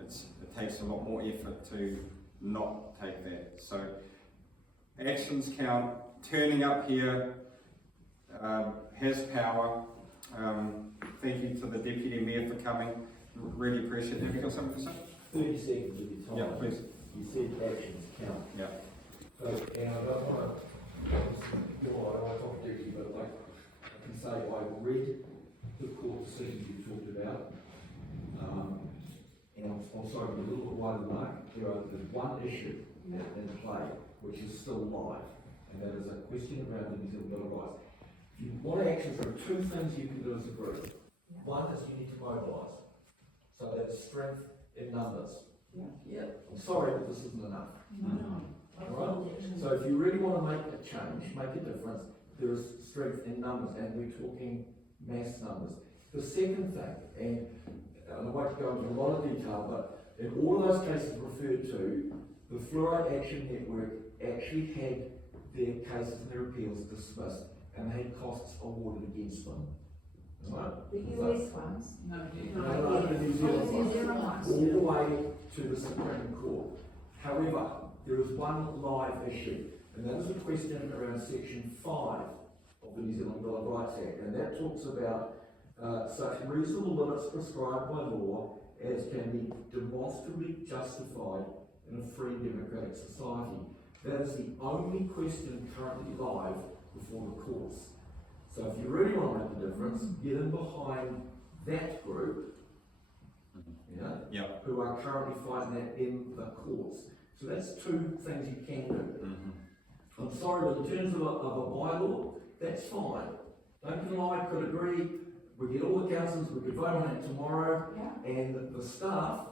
it takes a lot more effort to not take that. So actions count. Turning up here has power. Thank you to the Deputy Mayor for coming. Really appreciate it. Have you got something to say? 30 seconds of your time. Yeah, please. You said actions count. Yeah. So, and I don't want to, I don't want to talk dirty, but like I can say I read the court decisions you talked about, and I'm sorry, a little bit wide of the mark. There's one issue in play which is still live, and that is a question around the New Zealand Bill of Rights. If you want actions, there are two things you can do as a group. One is you need to mobilise. So that's strength in numbers. Yeah. I'm sorry, but this isn't enough. No. Alright? So if you really want to make a change, make a difference, there is strength in numbers, and we're talking mass numbers. The second thing, and I won't go into a lot of detail, but in all of those cases referred to, the Fluoride Action Network actually had their cases and their appeals dismissed, and they had costs awarded against them. Right? The US ones? No, No, the New Zealand ones, all the way to the Supreme Court. However, there is one live issue, and that is a question around Section 5 of the New Zealand Bill of Rights Act, and that talks about such reasonable limits prescribed by law as can be demonstrably justified in a free democratic society. That is the only question currently live before the courts. So if you really want to make a difference, get in behind that group, Yeah. who are currently fighting that in the courts. So that's two things you can do. I'm sorry, but in terms of a bylaw, that's fine. Don't deny, could agree, we get all the councillors, we could vote on it tomorrow, and the staff,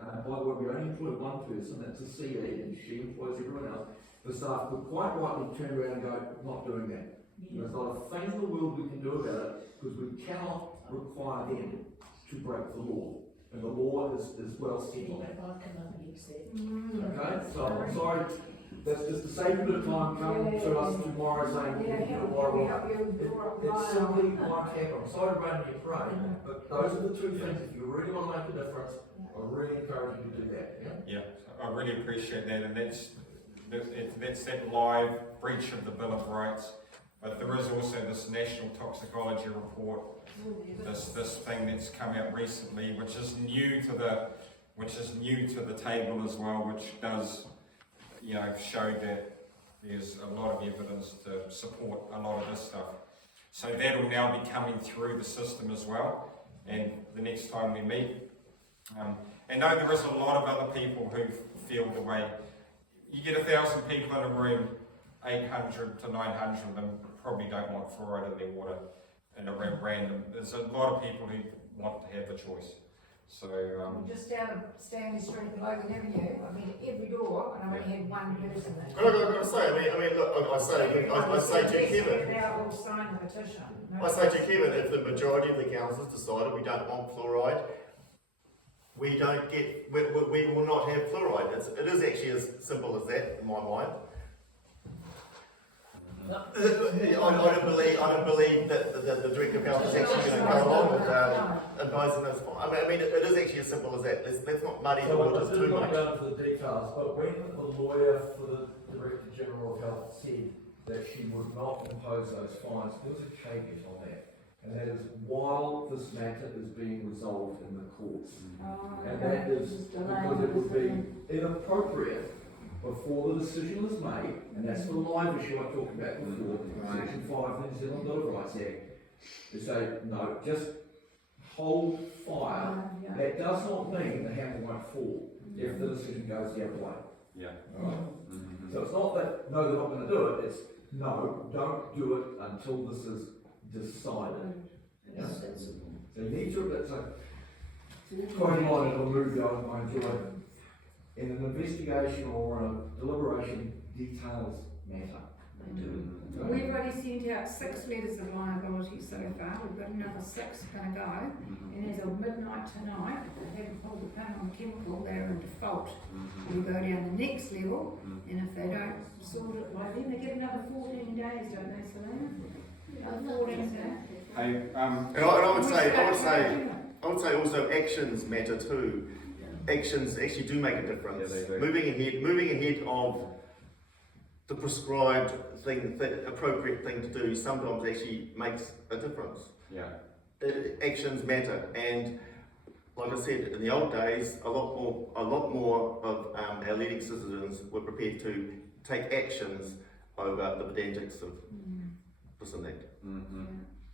by the way, we only employ one person, that's a CD, and she employs everyone else. The staff could quite rightly turn around and go, not doing that. There's not a thing in the world we can do about it, because we cannot require them to break the law. And the law is well set on that. Okay, so I'm sorry, that's just to save a bit of time coming to us tomorrow saying, it's simply won't happen. I'm sorry to run your parade, but those are the two things, if you really want to make a difference, I really encourage you to do that, Yeah, I really appreciate that, and that's that live breach of the Bill of Rights. But there is also this National Toxicology Report, this thing that's come out recently, which is new to the table as well, which does, show that there's a lot of evidence to support a lot of this stuff. So that'll now be coming through the system as well, and the next time we meet. And no, there is a lot of other people who feel the way. You get 1,000 people in a room, 800 to 900 of them probably don't want fluoride in their water, and around random. There's a lot of people who want to have the choice. So just down a Stanley Street in Logan Avenue, I mean every door, and I only had one person there. But I've got to say, I mean, look, I say to Kevin, All sign the petition. I say to Kevin, if the majority of the councils decided we don't want fluoride, we will not have fluoride. It is actually as simple as that in my mind. I don't believe that the Director of Health is actually going to go along with advising us. I mean, it is actually as simple as that. Let's not muddy the waters too much. I don't go into the details, but when the lawyer for the Director General of Health said that she would not impose those fines, there was a caveat on that. And that is while this matter is being resolved in the courts. And that is because it would be inappropriate before the decision is made, and that's the live issue I talked about before, Section 5 of the New Zealand Bill of Rights Act. They say, no, just hold fire. That does not mean the hammer won't fall if the decision goes the other way. yeah. Right? So it's not that, no, they're not going to do it, it's, no, don't do it until this is decided. Yeah? So you need to, it's a quoting line of a movie I enjoy. In an investigation or a deliberation, details matter. They do. We've already sent out 6 letters of liability so far. We've got another 6 going to go. And as of midnight tonight, if they haven't pulled the pin on the chemical, they're in default. We go down the next level, and if they don't sort it by then, they get another 14 days, don't they, Selena? Another 14 days. Hey, And I would say also actions matter too. Actions actually do make a difference. Yeah, they do. Moving ahead of the prescribed thing, the appropriate thing to do, sometimes actually makes a difference. yeah. Actions matter, and like I said, in the old days, a lot more of our leading citizens were prepared to take actions over the pedantics of this and that.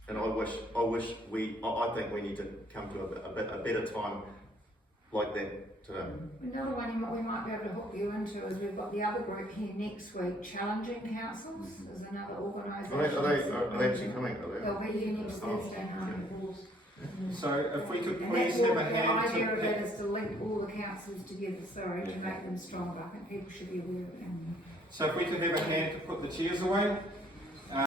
And I think we need to come to a better time like that today. Another one we might be able to hook you into is we've got the other group here next week, Challenging Councils, is another organisation. Are they actually coming? They'll be here next Thursday night. So if we could And please have a hand the idea of that to... is to link all the councils together, to make them stronger. I think people should be aware of that. So if we could have a hand to put the chairs away.